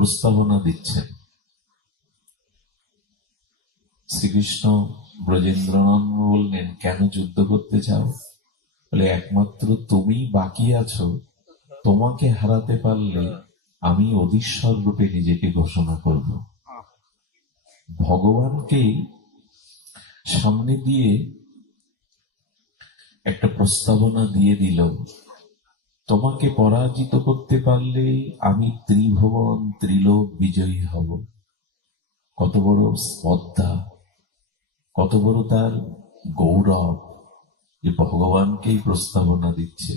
প্রস্তাবনা দিচ্ছেন। শ্রীকৃষ্ণ ব্রজেন্দ্রনন্দ বললেন, কেন যুদ্ধ করতে চাও? বলে, একমাত্র তুমি বাকি আছো, তোমাকে হারাতে পারলে আমি অধীশ্বর রূপে নিজেকে ঘোষণা করব। ভগবানকে সামনে দিয়ে একটা প্রস্তাবনা দিয়ে দিল, তোমাকে পরাজিত করতে পারলে আমি ত্রিভুবন ত্রিলোক বিজয়ী হব। কত বড় স্পর্ধা, কত বড় তার গৌরব যে ভগবানকেই প্রস্তাবনা দিচ্ছে।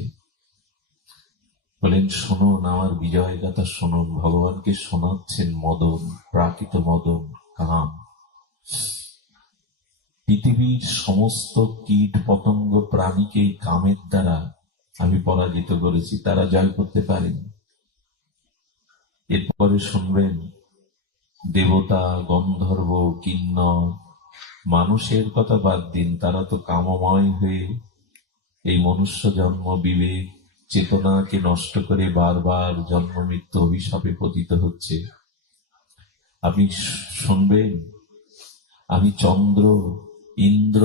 বলেন, শুনুন আমার বিজয় গাথা শুনুন। ভগবানকে শোনাচ্ছেন মদন, প্রাকৃত মদন, কাম। পৃথিবীর সমস্ত কীট পতঙ্গ প্রাণীকে কামের দ্বারা আমি পরাজিত করেছি, তারা জয় করতে পারেনি। এরপরে শুনবেন, দেবতা, গন্ধর্ব, কিন্নর, মানুষের কথা বাদ দিন, তারা তো কামময় হয়ে এই মনুষ্য জন্ম, বিবেক, চেতনাকে নষ্ট করে বারবার জন্ম মৃত্যু অভিশাপে পতিত হচ্ছে। আপনি শুনবেন, আমি চন্দ্র, ইন্দ্র,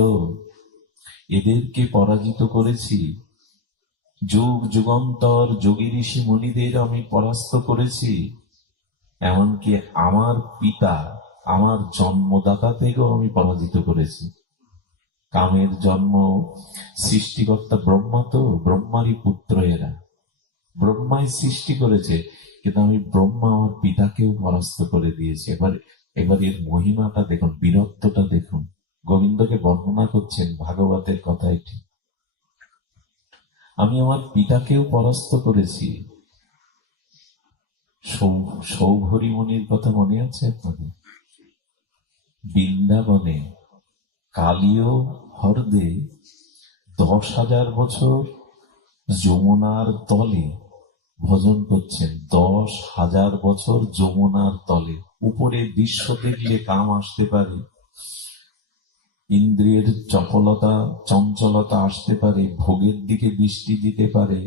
এদেরকে পরাজিত করেছি। যুগ যুগান্তর যোগী ঋষি মুনিদের আমি পরাস্ত করেছি। এমনকি আমার পিতা, আমার জন্মদাতা থেকেও আমি পরাজিত করেছি। কামের জন্ম সৃষ্টিকর্তা ব্রহ্মা, তো ব্রহ্মারই পুত্র এরা, ব্রহ্মাই সৃষ্টি করেছে, কিন্তু আমি ব্রহ্মা আমার পিতাকেও পরাস্ত করে দিয়েছি। এবার এর মহিমাটা দেখুন, বীরত্বটা দেখুন। গোবিন্দকে বর্ণনা করছেন, ভাগবতের কথা এটি। আমি আমার পিতাকেও পরাস্ত করেছি। সৌভরী মুনির কথা মনে আছে আপনাদের? বৃন্দাবনে কালীয় হ্রদে 10,000 বছর যমুনার তলে ভজন করছেন। 10,000 বছর যমুনার তলে। উপরে দৃশ্য দেখলে কাম আসতে পারে, ইন্দ্রিয়ের চপলতা চঞ্চলতা আসতে পারে, ভোগের দিকে দৃষ্টি দিতে পারে।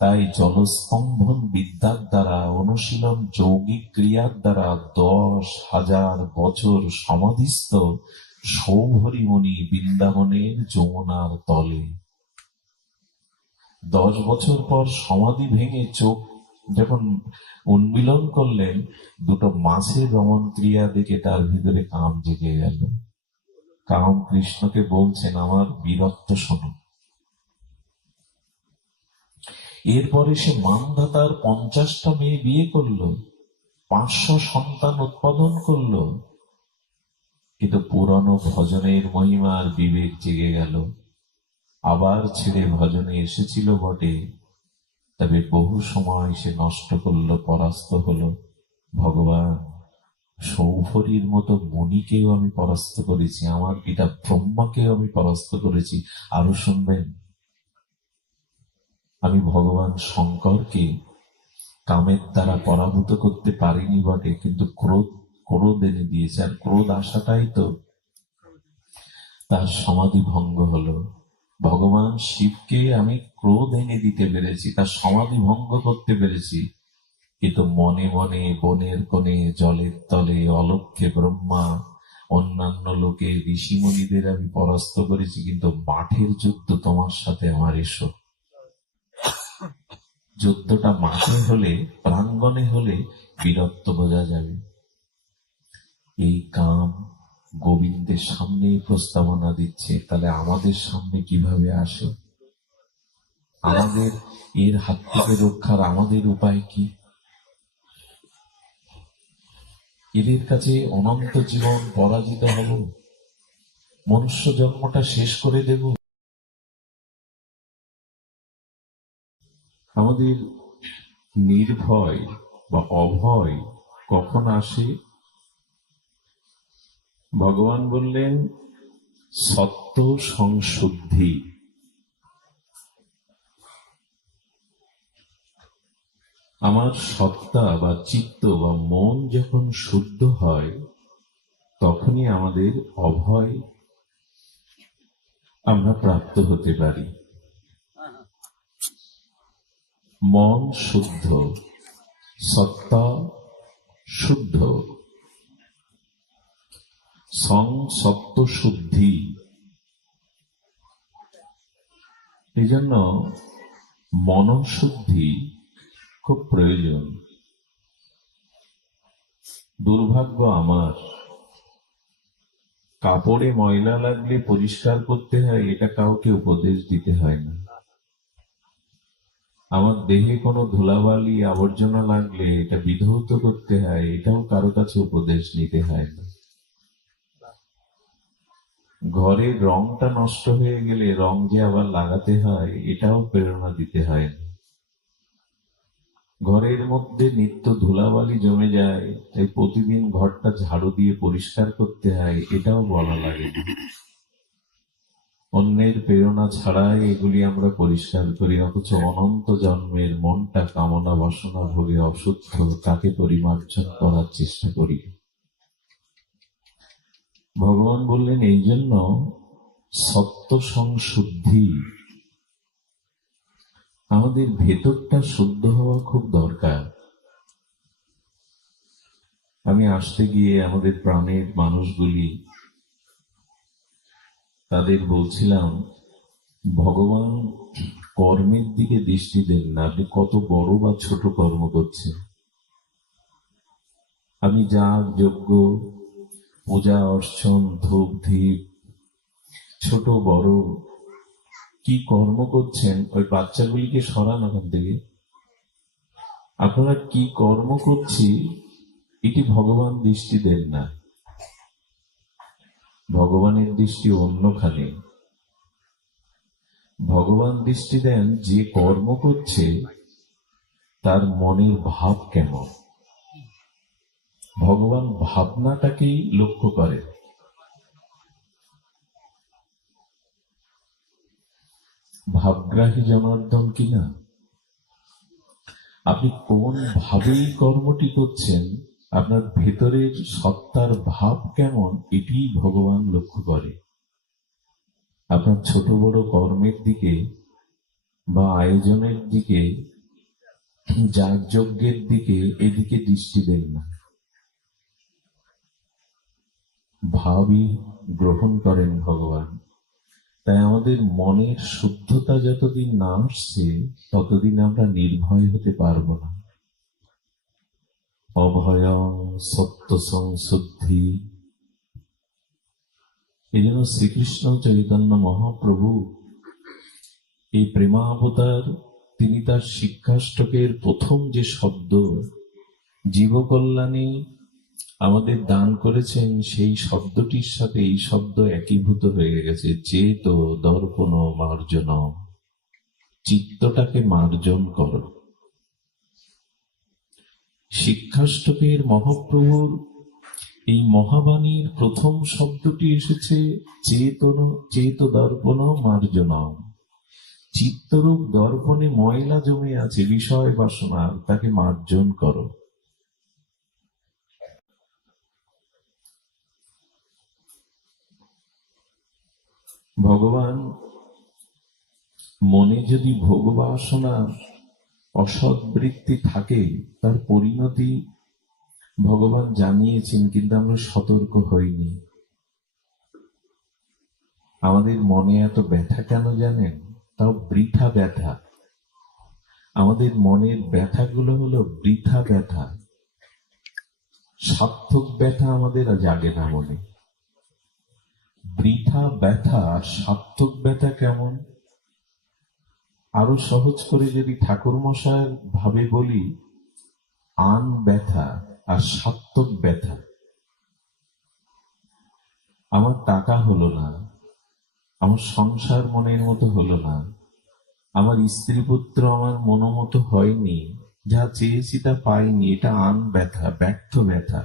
তাই জলস্তম্ভন বিদ্যার দ্বারা, অনুশীলন যৌগিক ক্রিয়ার দ্বারা 10,000 বছর সমাধিস্থ সৌভরী মুনি বৃন্দাবনের যমুনার তলে। 10 বছর পর সমাধি ভেঙে চোখ যখন উন্মিলন করলেন, দুটো মাছের রমণ ক্রিয়া দেখে তার ভিতরে কাম জেগে গেল। কাম কৃষ্ণকে বলছেন, আমার বীরত্ব শোনো। এরপরে সে মানধাতার 50টা মেয়ে বিয়ে করলো, 500 সন্তান উৎপাদন করলো। কিন্তু পুরানো ভজনের মহিমার বিবেক জেগে গেল। আবার ছেড়ে ভজনে এসেছিল বটে, তবে বহু সময় সে নষ্ট করলো, পরাস্ত হলো। ভগবান, সৌভরীর মতো মুনিকেও আমি পরাস্ত করেছি, আমার পিতা ব্রহ্মাকেও আমি পরাস্ত করেছি। আরো শুনবেন, আমি ভগবান শঙ্করকে কামের দ্বারা পরাভূত করতে পারিনি বটে, কিন্তু ক্রোধ এনে দিয়েছে। আর ক্রোধ আসাটাই তো তার সমাধি ভঙ্গ হলো। ভগবান শিবকে আমি ক্রোধ এনে দিতে পেরেছি, তার সমাধি ভঙ্গ করতে পেরেছি। কিন্তু মনে মনে বনের কোণে, জলের তলে, অলক্ষ্যে ব্রহ্মা, অন্যান্য লোকে ঋষিমণিদের আমি পরাস্ত করেছি। কিন্তু মাঠের যুদ্ধ তোমার সাথে আমার, এসো। যুদ্ধটা মাঠে হলে, প্রাঙ্গণে হলে বীরত্ব বোঝা যাবে। এই কাম গোবিন্দের সামনে প্রস্তাবনা দিচ্ছে, তাহলে আমাদের সামনে কিভাবে আসে? আমাদের এর হাত থেকে রক্ষার আমাদের উপায় কি? এদের কাছে অনন্ত জীবন পরাজিত হব, মনুষ্য জন্মটা শেষ করে দেব। আমাদের নির্ভয় বা অভয় কখন আসে? ভগবান বললেন, সত্য সংশুদ্ধি। আমার সত্তা বা চিত্ত বা মন যখন শুদ্ধ হয়, তখনই আমাদের অভয় আমরা প্রাপ্ত হতে পারি। মন শুদ্ধ, সত্তা শুদ্ধ, সং সত্য শুদ্ধি। এই জন্য মনশুদ্ধি খুব প্রয়োজন। দুর্ভাগ্য আমার, কাপড়ে ময়লা লাগলে পরিষ্কার করতে হয়, এটা কাউকে উপদেশ দিতে হয় না। আমার দেহে কোনো ধুলাবালি আবর্জনা লাগলে এটা বিধৌত করতে হয়, এটাও কারো কাছে উপদেশ নিতে হয় না। ঘরের রংটা নষ্ট হয়ে গেলে রং যে আবার লাগাতে হয়, এটাও প্রেরণা দিতে হয় না। ঘরের মধ্যে নিত্য ধুলাবালি জমে যায়, তাই প্রতিদিন ঘরটা ঝাড়ু দিয়ে পরিষ্কার করতে হয়, এটাও বলা লাগে না। অন্যের প্রেরণা ছাড়াই এগুলি আমরা পরিষ্কার করি, অথচ অনন্ত জন্মের মনটা কামনা বাসনা ভোগে অশুদ্ধ, তাকে পরিমার্জন করার চেষ্টা করি। ভগবান বললেন এই জন্য সত্য সংশুদ্ধি, আমাদের ভেতরটা শুদ্ধ হওয়া খুব দরকার। আমি আসতে গিয়ে আমাদের প্রাণের মানুষগুলি, তাদের বলছিলাম ভগবান কর্মের দিকে দৃষ্টি দেন না, আপনি কত বড় বা ছোট কর্ম করছেন। আমি যাগ যজ্ঞ পূজা অর্চন ধূপ ধীপ ছোট বড় কি কর্ম করছেন, ওই বাচ্চাগুলিকে সরান ওখান থেকে। আপনারা কি কর্ম করছি এটি ভগবান দৃষ্টি দেন না, ভগবানের দৃষ্টি অন্যখানে। ভগবান দৃষ্টি দেন যে কর্ম করছে তার মনের ভাব কেমন। ভগবান ভাবনাটাকেই লক্ষ্য করে। ভাবগ্রাহী জনার্দন কিনা, আপনি কোন ভাবেই কর্মটি করছেন, আপনার ভেতরের সত্তার ভাব কেমন, এটি ভগবান লক্ষ্য করে। আপনার ছোট বড় কর্মের দিকে বা আয়োজনের দিকে, যাগযজ্ঞের দিকে, এদিকে দৃষ্টি দেন না, ভাবই গ্রহণ করেন ভগবান। তাই আমাদের মনের শুদ্ধতা যতদিন না আসছে, ততদিন আমরা নির্ভয় হতে পারবো না। অভয় সত্য সংশুদ্ধি। এই জন্য শ্রীকৃষ্ণ চৈতন্য মহাপ্রভু এই প্রেমাবতার, তিনি তার শিক্ষাষ্টকের প্রথম যে শব্দ জীবকল্যাণে আমাদের দান করেছেন, সেই শব্দটির সাথে এই শব্দ একীভূত হয়ে গেছে। চেত দর্পণ মার্জন, চিত্তটাকে মার্জন করো। শিক্ষাষ্টকের মহাপ্রভুর এই মহাবাণীর প্রথম শব্দটি এসেছে চেত দর্পণ মার্জন। চিত্তরূপ দর্পণে ময়লা জমে আছে বিষয় বাসনার, তাকে মার্জন করো। ভগবান মনে যদি ভোগ বাসনা অসৎ বৃত্তি থাকে, তার পরিণতি ভগবান জানিয়েছেন, কিন্তু আমরা সতর্ক হইনি। আমাদের মনে এত ব্যথা কেন জানেন? তাও বৃথা ব্যথা। আমাদের মনের ব্যথাগুলো হলো বৃথা ব্যথা, সার্থক ব্যথা আমাদের জাগে না মনে। বৃথা ব্যথা আর সার্থক ব্যথা কেমন? আরো সহজ করে যদি ঠাকুর মশাইয়ের ভাবে বলি, আন ব্যথা আর সার্থক ব্যথা। আমার টাকা হলো না, আমার সংসার মনের মতো হলো না, আমার স্ত্রী পুত্র আমার মনোমতো হয়নি, যা চেয়েছি তা পাইনি, এটা আন ব্যথা, ব্যর্থ ব্যথা।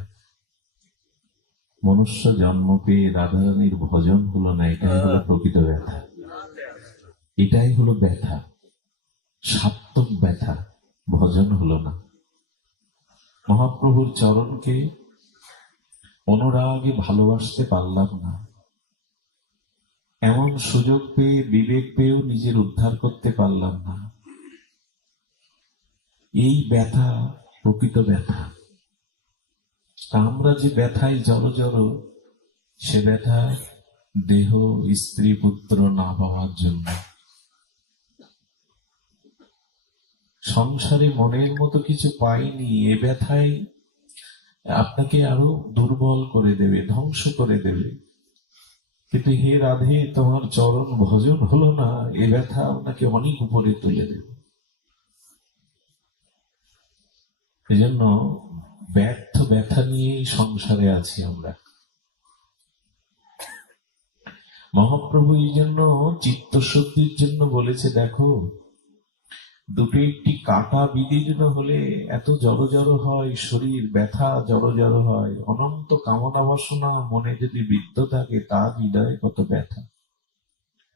মনুষ্য জন্ম পেয়ে রাধারানীর ভজন হলো না, এটাই হলো প্রকৃত ব্যথা, এটাই হলো ব্যথা, সার্থক ব্যথা। ভজন হলো না, মহাপ্রভুর চরণকে অনুরাগে ভালোবাসতে পারলাম না, এমন সুযোগ পেয়ে বিবেক পেয়েও নিজের উদ্ধার করতে পারলাম না। এই ব্যথা প্রকৃত ব্যথা। আমরা যে ব্যথায় জড়ো, সে ব্যথা দেহ, স্ত্রী, পুত্র না পাওয়ার জন্য। সংসারে মনের মতো কিছু পাইনি, এ ব্যথায় আপনাকে আরো দুর্বল করে দেবে, ধ্বংস করে দেবে। কিন্তু হে রাধে, তোমার চরণ ভজন হলো না, এ ব্যথা আপনাকে অনেক উপরে তুলে দেবে। এই জন্য ব্যথা নিয়েই সংসারে আছি আমরা। মহাপ্রভু এই জন্য চিত্তশুদ্ধির জন্য বলেছে, দেখো দুটো একটি কাটা বিদীর্ণ হলে এত জড়ো হয় শরীর, ব্যথা জড়ো হয়। অনন্ত কামনা বাসনা মনে যদি বিদ্ধ থাকে, তার হৃদয়ে কত ব্যথা।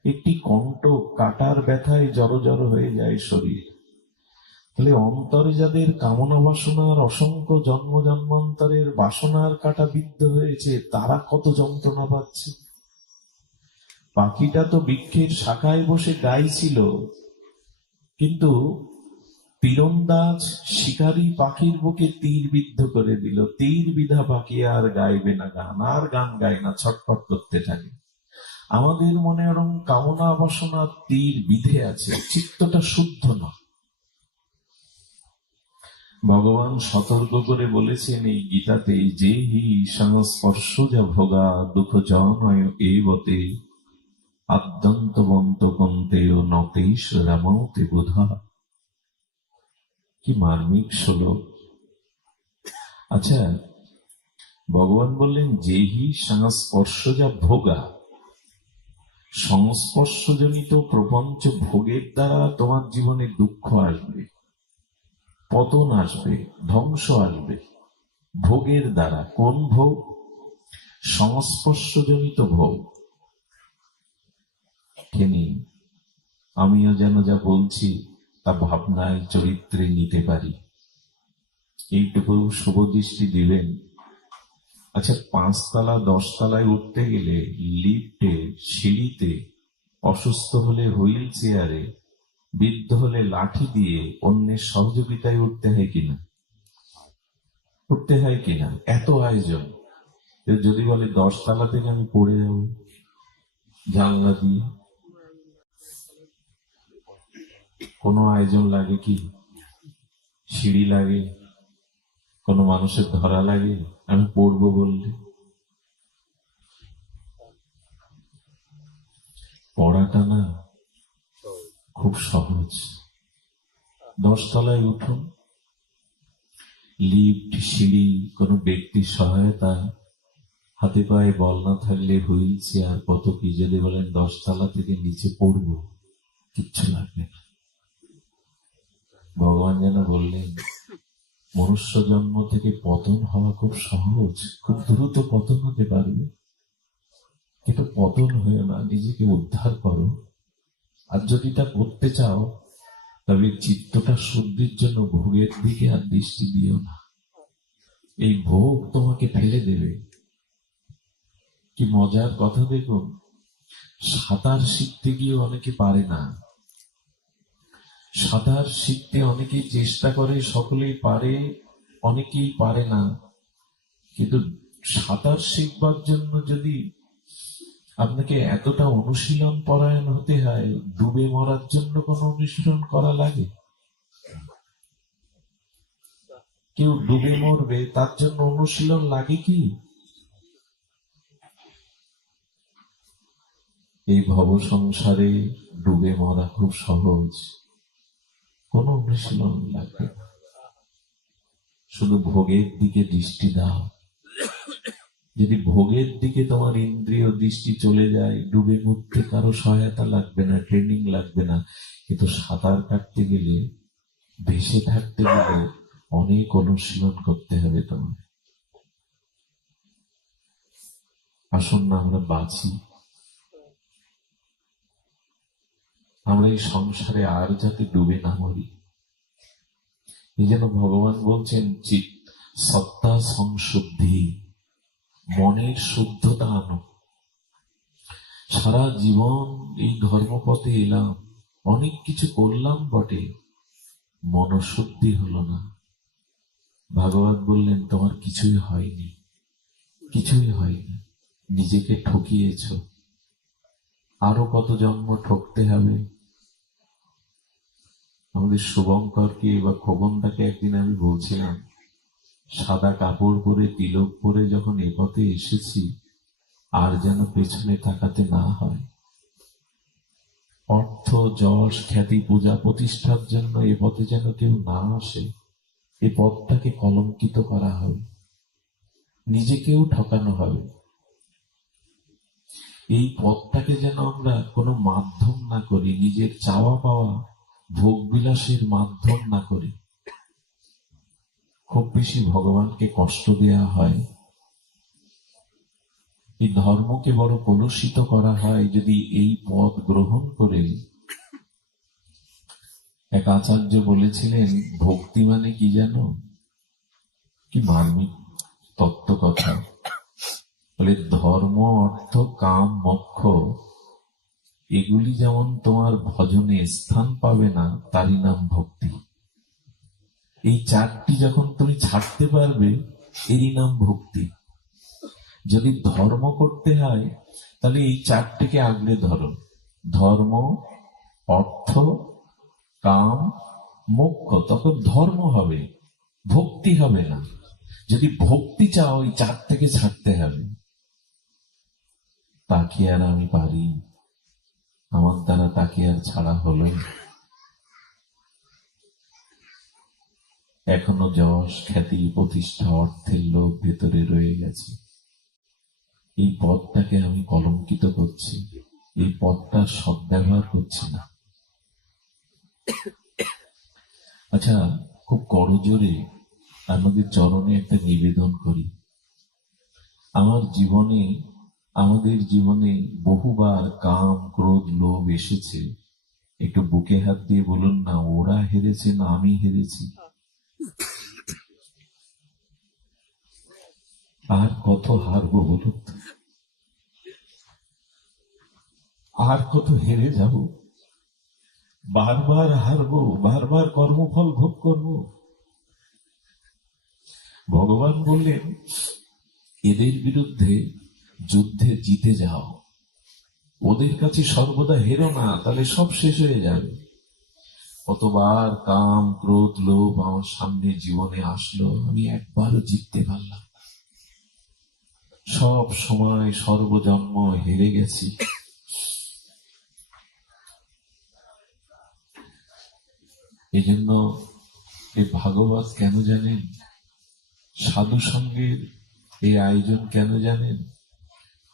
একটি কণ্ঠ কাটার ব্যথায় জড়ো হয়ে যায় শরীর। তাহলে অন্তরে যাদের কামনা বাসনার অসংখ্য জন্ম জন্মান্তরের বাসনার কাটা বিদ্ধ হয়েছে, তারা কত যন্ত্রণা পাচ্ছে। পাখিটা তো বৃক্ষের শাখায় বসে গাইছিল, কিন্তু তীরন্দাজ শিকারী পাখির বুকে তীর বিদ্ধ করে দিল। তীর বিধা পাখি আর গাইবে না গান, আর গান গায় না, ছটফট করতে থাকে। আমাদের মনে ওরকম কামনা বাসনা তীর বিধে আছে, চিত্তটা শুদ্ধ না। ভগবান সতর্ক করে বলেছেন এই গীতাতে, যে হি সংস্পর্শ যা ভোগা দুঃখ জনয় এই বতে আদ্যন্তবন্ত কন্তে ও নতেশ রামতে বোধা। কি মার্মিক শ্লোক। আচ্ছা, ভগবান বললেন যে হি সংস্পর্শ যা ভোগা, সংস্পর্শজনিত প্রপঞ্চ ভোগের দ্বারা তোমার জীবনে দুঃখ আসবে, পতন আসবে, ধ্বংস আসবে ভোগের দ্বারা। কোন ভোগ? সংস্পর্শজনিত ভোগ। তিনি আমিও যেন যা বলছি তা ভাবনায় চরিত্রে নিতে পারি, এইটুকু শুভদৃষ্টি দিবেন। আচ্ছা, 5 তলা 10 তলায় উঠতে গেলে লিফটে, সিঁড়িতে, অসুস্থ হলে হুইল চেয়ারে, বৃদ্ধ হলে লাঠি দিয়ে অন্যের সহযোগিতায় উঠতে হয় কিনা? উঠতে হয় কিনা? এত আয়োজন। যদি বলে 10 তলা থেকে আমি পড়ে যাব জানলা দিয়ে, কোনো আয়োজন লাগে কি? সিঁড়ি লাগে? কোনো মানুষের ধরা লাগে আমি পড়বো বললে? পড়াটা না খুব সহজ। 10 তলায় উঠুন, লিফট, সিঁড়ি, কোনো ব্যক্তির সহায়তা, হাতে পায়ে বল না থাকলে হুইল চেয়ার, কত কি। যদি বলেন 10 তলা থেকে নিচে পড়বো, কিচ্ছু লাগবে না। ভগবান যেন বললেন, মনুষ্য জন্ম থেকে পতন হওয়া খুব সহজ, খুব দ্রুত পতন হতে পারবে, কিন্তু পতন হয়ে না, নিজেকে উদ্ধার করো। আর যদি তা করতে চাও, তবে চিত্তটা শুদ্ধির জন্য ভোগের দিকে আর দৃষ্টি দিও না। এই ভোগ তোমাকে ফেলে দেবে। কি মজার কথা দেখুন, সাঁতার শিখতে গিয়ে অনেকে পারে না। সাঁতার শিখতে অনেকেই চেষ্টা করে, সকলেই পারে, অনেকেই পারে না। কিন্তু সাঁতার শিখবার জন্য যদি আপনাকে এতটা অনুশীলন পরায়ণ হতে হয়, ডুবে মরার জন্য কোনো অনুশীলন করা লাগে? কেউ ডুবে মরবে, তার জন্য অনুশীলন লাগে কি? এই ভব সংসারে ডুবে মরা খুব সহজ, কোনো অনুশীলন লাগবে না। শুধু ভোগের দিকে দৃষ্টি দাও। যদি ভোগের দিকে তোমার ইন্দ্রিয় দৃষ্টি চলে যায়, ডুবে মরতে কারো সহায়তা লাগবে না, ট্রেনিং লাগবে না। কিন্তু সাঁতার কাটতে গেলে, ভেসে থাকতে গেলে অনেক অনুশীলন করতে হবে তোমার। আসুন না আমরা বাঁচি, আমরা এই সংসারে আর যাতে ডুবে না মরি। এই জন্য ভগবান বলছেন, সত্তা সংশুদ্ধি, মনের শুদ্ধতা আনো। সারা জীবন এই ধর্মপথে এলাম, অনেক কিছু করলাম বটে, মনশুদ্ধি হলো না। ভাগবত বললেন, তোমার কিছুই হয়নি, কিছুই হয়নি, নিজেকে ঠকিয়েছ, আরো কত জন্ম ঠকতে হবে। আমাদের শুভঙ্করকে বা খোকনটাকে একদিন আমি বলছিলাম, সাদা কাপড় পরে তিলক পরে যখন এ পথে এসেছি, আর যেন পেছনে তাকাতে না হয়। অর্থ, যশ, খ্যাতি, পূজা প্রতিষ্ঠার জন্য এ পথে যেন কেউ না আসে। এই পথটাকে কলঙ্কিত করা হবে, নিজেকেও ঠকানো হবে। এই পথটাকে যেন আমরা কোনো মাধ্যম না করি, নিজের চাওয়া পাওয়া ভোগ বিলাসের মাধ্যম না করি। খুব বেশি ভগবানকে কষ্ট দেয়া হয়, এই ধর্মকে বড় কলুষিত করা হয় যদি এই পথ গ্রহণ করে। এক আচার্য বলেছিলেন, ভক্তি মানে কি জানো? কি মার্মিক তত্ত্ব কথা। বলে, ধর্ম, অর্থ, কাম, মোক্ষ এগুলি যেমন তোমার ভজনে স্থান পাবে না, তারই নাম ভক্তি। এই চারটি যখন তুমি ছাড়তে পারবে, এরই নাম ভক্তি। যদি ধর্ম করতে হয়, তাহলে এই চারটিকে আগলে ধরো। ধর্ম, অর্থ, কাম, মোক্ষ, তখন ধর্ম হবে, ভক্তি হবে না। যদি ভক্তি চাও, এই চার থেকে ছাড়তে হবে। তা কি আর আমি পারি? আমার দ্বারা তাকে আর ছাড়া হলো? এখনো যশ, খ্যাতি, প্রতিষ্ঠা, অর্থের লোভ ভেতরে রয়ে গেছে। এই পথটাকে আমি কলঙ্কিত করছি, এই পথটা সদ্ব্যবহার করছি না। আচ্ছা, খুব করজোরে আমাদের চরণে একটা নিবেদন করি। আমাদের জীবনে বহুবার কাম, ক্রোধ, লোভ এসেছে। একটু বুকে হাত দিয়ে বলুন না, ওরা হেরেছে না আমি হেরেছি? আর কত হারবো বলুন? আর কত হেরে যাব? বারবার হারবো, বারবার কর্মফল ভোগ করব। ভগবান বললেন, এদের বিরুদ্ধে যুদ্ধে জিতে যাও, ওদের কাছে সর্বদা হেরো না, তাহলে সব শেষ হয়ে যাবে। কতবার কাম, ক্রোধ, লোভ আমার সামনে জীবনে আসলো, আমি একবারও জিততে পারলাম। সব সময় সর্বজন্ম হেরে গেছি। এই জন্য এই ভাগবত কেন জানেন? সাধু সঙ্গের এই আয়োজন কেন জানেন?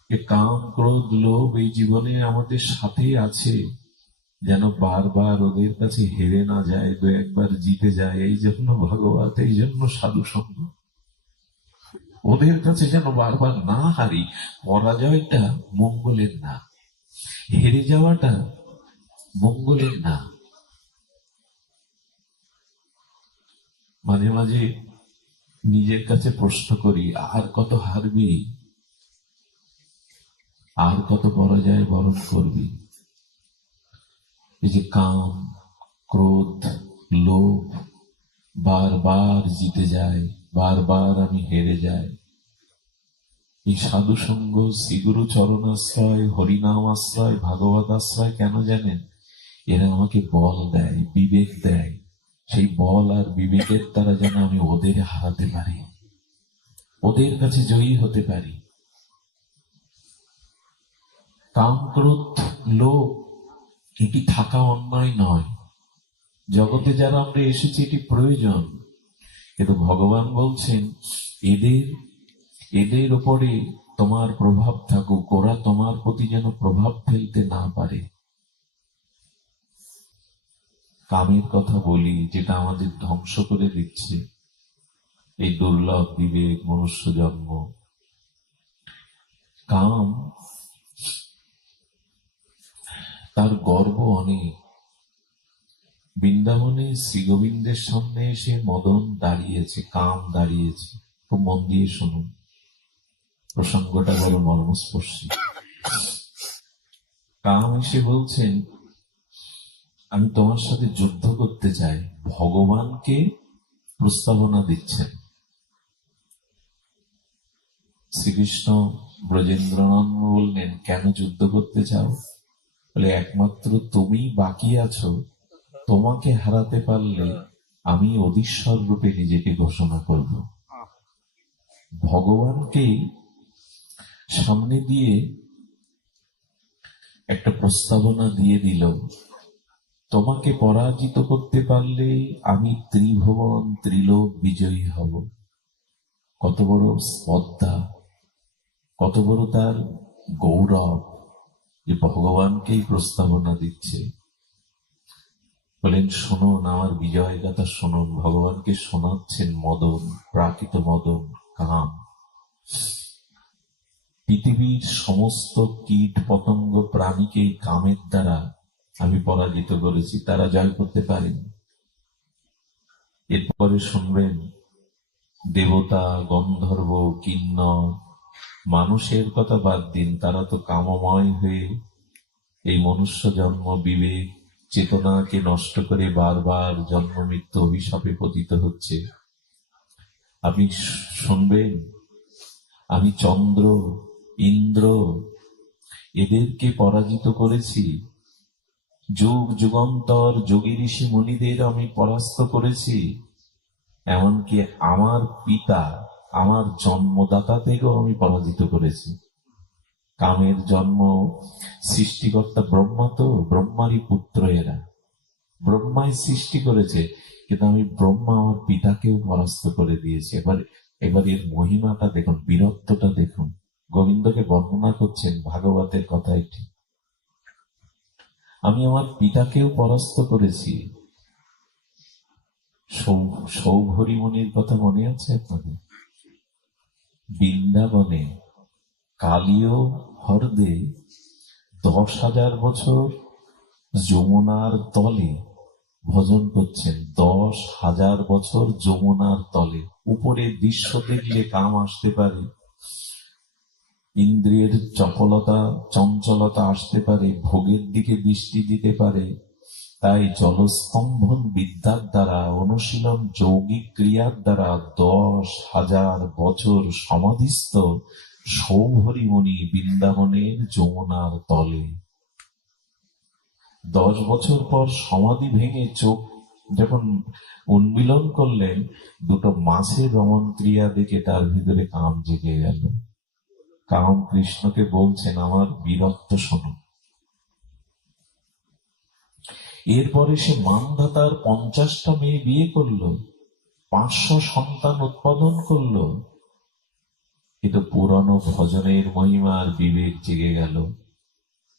এই কাম, ক্রোধ, লোভ এই জীবনে আমাদের সাথেই আছে, যেন বারবার ওদের কাছে হেরে না যায়, দু একবার জিতে যায়। এই জন্য ভাগবত, এই জন্য সাধু সঙ্গ। ওদের কাছে যেন বারবার না হারি। পরাজয়টা মঙ্গলের না, হেরে যাওয়াটা মঙ্গলের না। মাঝে মাঝে নিজের কাছে প্রশ্ন করি, আর কত হারবি, আর কত পরাজয় বরণ করবি? এই যে কাম, ক্রোধ, লোভ বারবার জিতে যায়, বারবার আমি হেরে যাই। এই সাধু সঙ্গ, শ্রীগুরু চরণাশ্রয়, হরিনাম আশ্রয়, ভাগবত আশ্রয় কেন জানেন? এরা আমাকে বল দেয়, বিবেক দেয়। সেই বল আর বিবেকের দ্বারা যেন আমি ওদের হারাতে পারি, ওদের কাছে জয়ী হতে পারি। কাম, ক্রোধ, লোভ এটি থাকা অন্যায় নয়। জগতে যারা আমরা এসেছি, এটি প্রয়োজন। কিন্তু ভগবান বলছেন, এদের উপরে তোমার প্রভাব থাকুক, ওরা তোমার প্রতি যেন প্রভাব ফেলতে না পারে। কামের কথা বলি, যেটা আমাদের ধ্বংস করে দিচ্ছে এই দুর্লভ বিবেক, মনুষ্য জন্ম। কাম, তার গর্ব অনেক। বৃন্দাবনে শ্রী গোবিন্দের সামনে এসে মদন দাঁড়িয়েছে, কাম দাঁড়িয়েছে। খুব মন দিয়ে শুনুন, প্রসঙ্গটা বড় মর্মস্পর্শী। কাম এসে বলছেন, আমি তোমার সাথে যুদ্ধ করতে চাই। ভগবানকে প্রস্তাবনা দিচ্ছেন, শ্রীকৃষ্ণ ব্রজেন্দ্রনন্দ বললেন, কেন যুদ্ধ করতে চাও? বলে, একমাত্র তুমি বাকি আছো, তোমাকে হারাতে পারলে আমি অধীশ্বর রূপে নিজেকে ঘোষণা করব। ভগবানকে সামনে দিয়ে একটা প্রস্তাবনা দিয়ে দিল, তোমাকে পরাজিত করতে পারলে আমি ত্রিভুবন ত্রিলোক বিজয়ী হব। কত বড় স্পর্ধা, কত বড় তার গৌরব যে ভগবানকেই প্রস্তাবনা দিচ্ছে। বলেন, শুনুন আমার বিজয় গাথা শুনুন। ভগবানকে শোনাচ্ছেন মদন, প্রাকৃত মদন, কাম। পৃথিবীর সমস্ত কীট পতঙ্গ প্রাণীকে কামের দ্বারা আমি পরাজিত করেছি, তারা জয় করতে পারেনি। এরপরে শুনবেন, দেবতা, গন্ধর্ব, কিন্নর, মানুষের কথা বাদ দিন, তারা তো কামময় হয়ে এই মনুষ্য জন্ম, বিবেক, চেতনাকে নষ্ট করে বারবার জন্ম মৃত্যু অভিশাপে পতিত হচ্ছে। আপনি শুনবেন, আমি চন্দ্র, ইন্দ্র, এদেরকে পরাজিত করেছি। যুগ যুগান্তর যোগী ঋষি মুনিদের আমি পরাস্ত করেছি। এমনকি আমার পিতা, আমার জন্মদাতাদেরও আমি পরাজিত করেছি। কামের জন্ম সৃষ্টিকর্তা ব্রহ্মা, তো ব্রহ্মারই পুত্র এরা, ব্রহ্মাই সৃষ্টি করেছে, কিন্তু আমি ব্রহ্মা আমার পিতাকেও পরাস্ত করে দিয়েছি। এবার এর মহিমাটা দেখুন, বীরত্বটা দেখুন। গোবিন্দকে বর্ণনা করছেন, ভাগবতের কথা এটি। আমি আমার পিতাকেও পরাস্ত করেছি। সৌভরী মুনির কথা মনে আছে আপনাদের? বৃন্দাবনে কালীয় হ্রদে 10,000 বছর যমুনার তলে ভজন করছেন। 10,000 বছর যমুনার তলে। উপরে দৃশ্য দেখলে কাম আসতে পারে, ইন্দ্রিয়ের চপলতা চঞ্চলতা আসতে পারে, ভোগের দিকে দৃষ্টি দিতে পারে। তাই জলস্তম্ভন বিদ্যার দ্বারা, অনুশীলন যৌগিক ক্রিয়ার দ্বারা 10,000 বছর সমাধিস্থ সৌভরী মুনি বৃন্দাবনের যমুনার তলে। 10 বছর পর সমাধি ভেঙে চোখ যখন উন্মিলন করলেন, দুটো মাছের রমণ ক্রিয়া দেখে তার ভিতরে কাম জেগে গেল। কাম কৃষ্ণকে বলছেন, আমার বীরত্ব শোনো। এরপরে সে মানধাতার 50টা মেয়ে বিয়ে করলো, 500 সন্তান উৎপাদন করলো। কিন্তু পুরনো ভজনের মহিমার বিবেক জেগে গেল।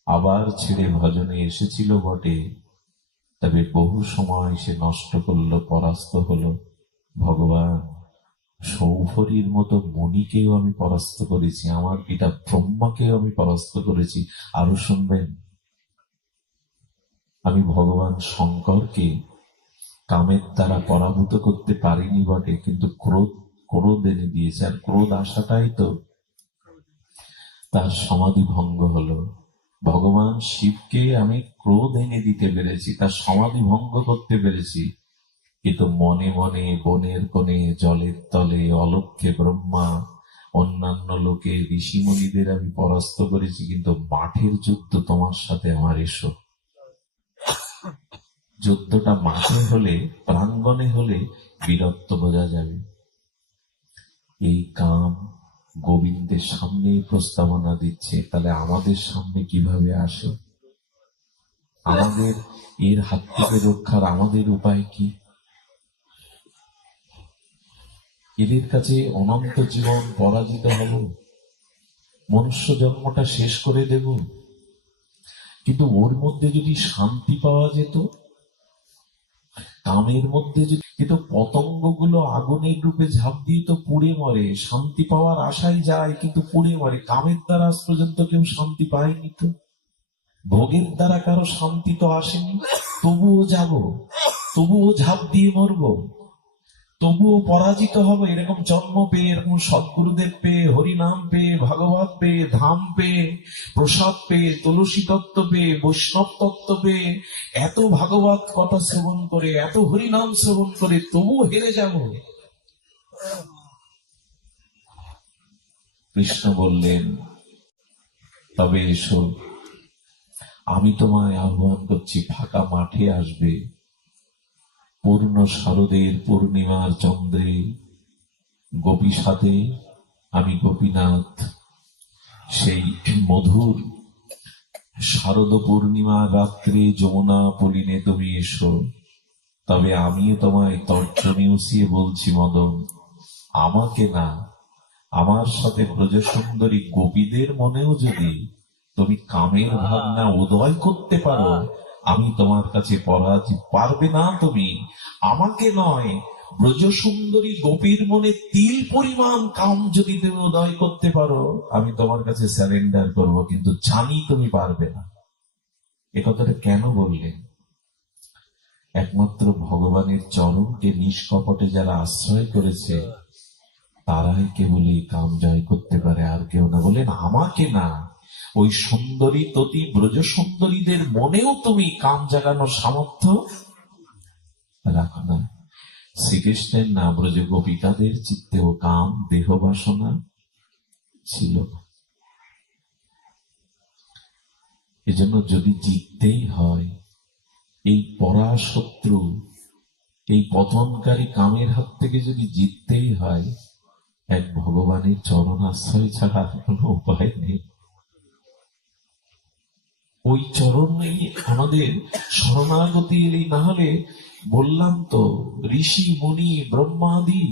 আবার ছেড়ে ভজনে এসেছিল বটে, তবে বহু সময় সে নষ্ট করলো, পরাস্ত হলো। ভগবান, সৌভরীর মতো মুনিকেও আমি পরাস্ত করেছি, আমার পিতা ব্রহ্মাকেও আমি পরাস্ত করেছি। আরো শুনবেন, আমি ভগবান শঙ্করকে কামের দ্বারা পরাভূত করতে পারিনি বটে, কিন্তু ক্রোধ এনে দিয়েছে। আর ক্রোধ আসাটাই তো তার সমাধি ভঙ্গ হলো। ভগবান শিবকে আমি ক্রোধ এনে দিতে পেরেছি, তার সমাধি ভঙ্গ করতে পেরেছি। কিন্তু মনে মনে বনের কোণে, জলের তলে, অলক্ষ্যে ব্রহ্মা, অন্যান্য লোকে ঋষিমুনিদের আমি পরাস্ত করেছি। কিন্তু মাঠের যুদ্ধ তোমার সাথে আমার, এসো। যুদ্ধটা মাঠে হলে, প্রাঙ্গণে হলে বীরত্ব বোঝা যাবে। এই কাম গোবিন্দের সামনে প্রস্তাবনা দিচ্ছে, তাহলে আমাদের সামনে কিভাবে আসে? আমাদের এর হাত থেকে রক্ষার আমাদের উপায় কি? এদের কাছে অনন্ত জীবন পরাজিত হব, মনুষ্য জন্মটা শেষ করে দেব। কিন্তু ওর মধ্যে যদি শান্তি পাওয়া যেত, কামের মধ্যে যদি, কিন্তু পতঙ্গগুলো আগুনের রূপে ঝাঁপ দিয়ে তো পুড়ে মরে, শান্তি পাওয়ার আশায় যায় কিন্তু পুড়ে মরে। কামের দ্বারা আজ পর্যন্ত কেউ শান্তি পায়নি, তো ভোগের দ্বারা কারো শান্তি তো আসেনি। তবুও যাব, তবুও ঝাঁপ দিয়ে মরবো, তবুও পরাজিত হবে। এরকম জন্ম পেয়ে, এরকম সদ্গুরুদেব পেয়ে, হরিনাম পেয়ে, ভাগবত পেয়ে, ধাম পেয়ে, প্রসাদ পেয়ে, তুলসী তত্ত্ব পেয়ে, বৈষ্ণব তত্ত্ব পেয়ে, এত ভাগবত কথা শ্রবণ করে, এত হরিনাম শ্রবণ করে, তবুও হেরে যাব। কৃষ্ণ বললেন, তবে এসো, আমি তোমায় আহ্বান করছি, ফাঁকা মাঠে আসবে। পূর্ণ শারদের পূর্ণিমার চন্দ্রে গোপী সাথে আমি গোপীনাথ, সেই মধুর শারদ পূর্ণিমার রাত্রে যমুনা পলিনে তুমি এসো। তবে আমিও তোমায় তর্জনী উসিয়ে বলছি, মদন, আমাকে না, আমার সাথে ব্রজসুন্দরী গোপীদের মনেও যদি তুমি কামের ভাবনা উদয় করতে পারো, আমি তোমার কাছে পরাজিত। পারবে না তুমি, আমাকে নয়, ব্রজসুন্দরী গোপীর মনে তিল পরিমাণ কাম যদি তুমি উদয় করতে পারো, আমি তোমার কাছে স্যারেন্ডার করব, কিন্তু জানি তুমি পারবে না। এ কথাটা কেন বললেন? একমাত্র ভগবানের চরণকে নিষ্কপটে যারা আশ্রয় করেছে, তারাই কেবল এই কাম জয় করতে পারে, আর কেউ না। বলেন, আমাকে না, ওই সুন্দরী ততি ব্রজ সুন্দরীদের মনেও তুমি কাম জাগানোর সামর্থ্য রাখো না। শ্রীকৃষ্ণের না, ব্রজ গোপিকাদের চিত্তেও কাম দেহ বাসনা ছিল। এজন্য যদি জিততেই হয়, এই পরাশত্রু, এই পতনকারী কামের হাত থেকে যদি জিততেই হয়, এক ভগবানের চরণ আশ্রয় ছাড়া কোনো উপায় নেই। ওই চরণ নেই আমাদের শরণাগতি এলেই, না হলে বললাম তো, ঋষি মুনি ব্রহ্মাদি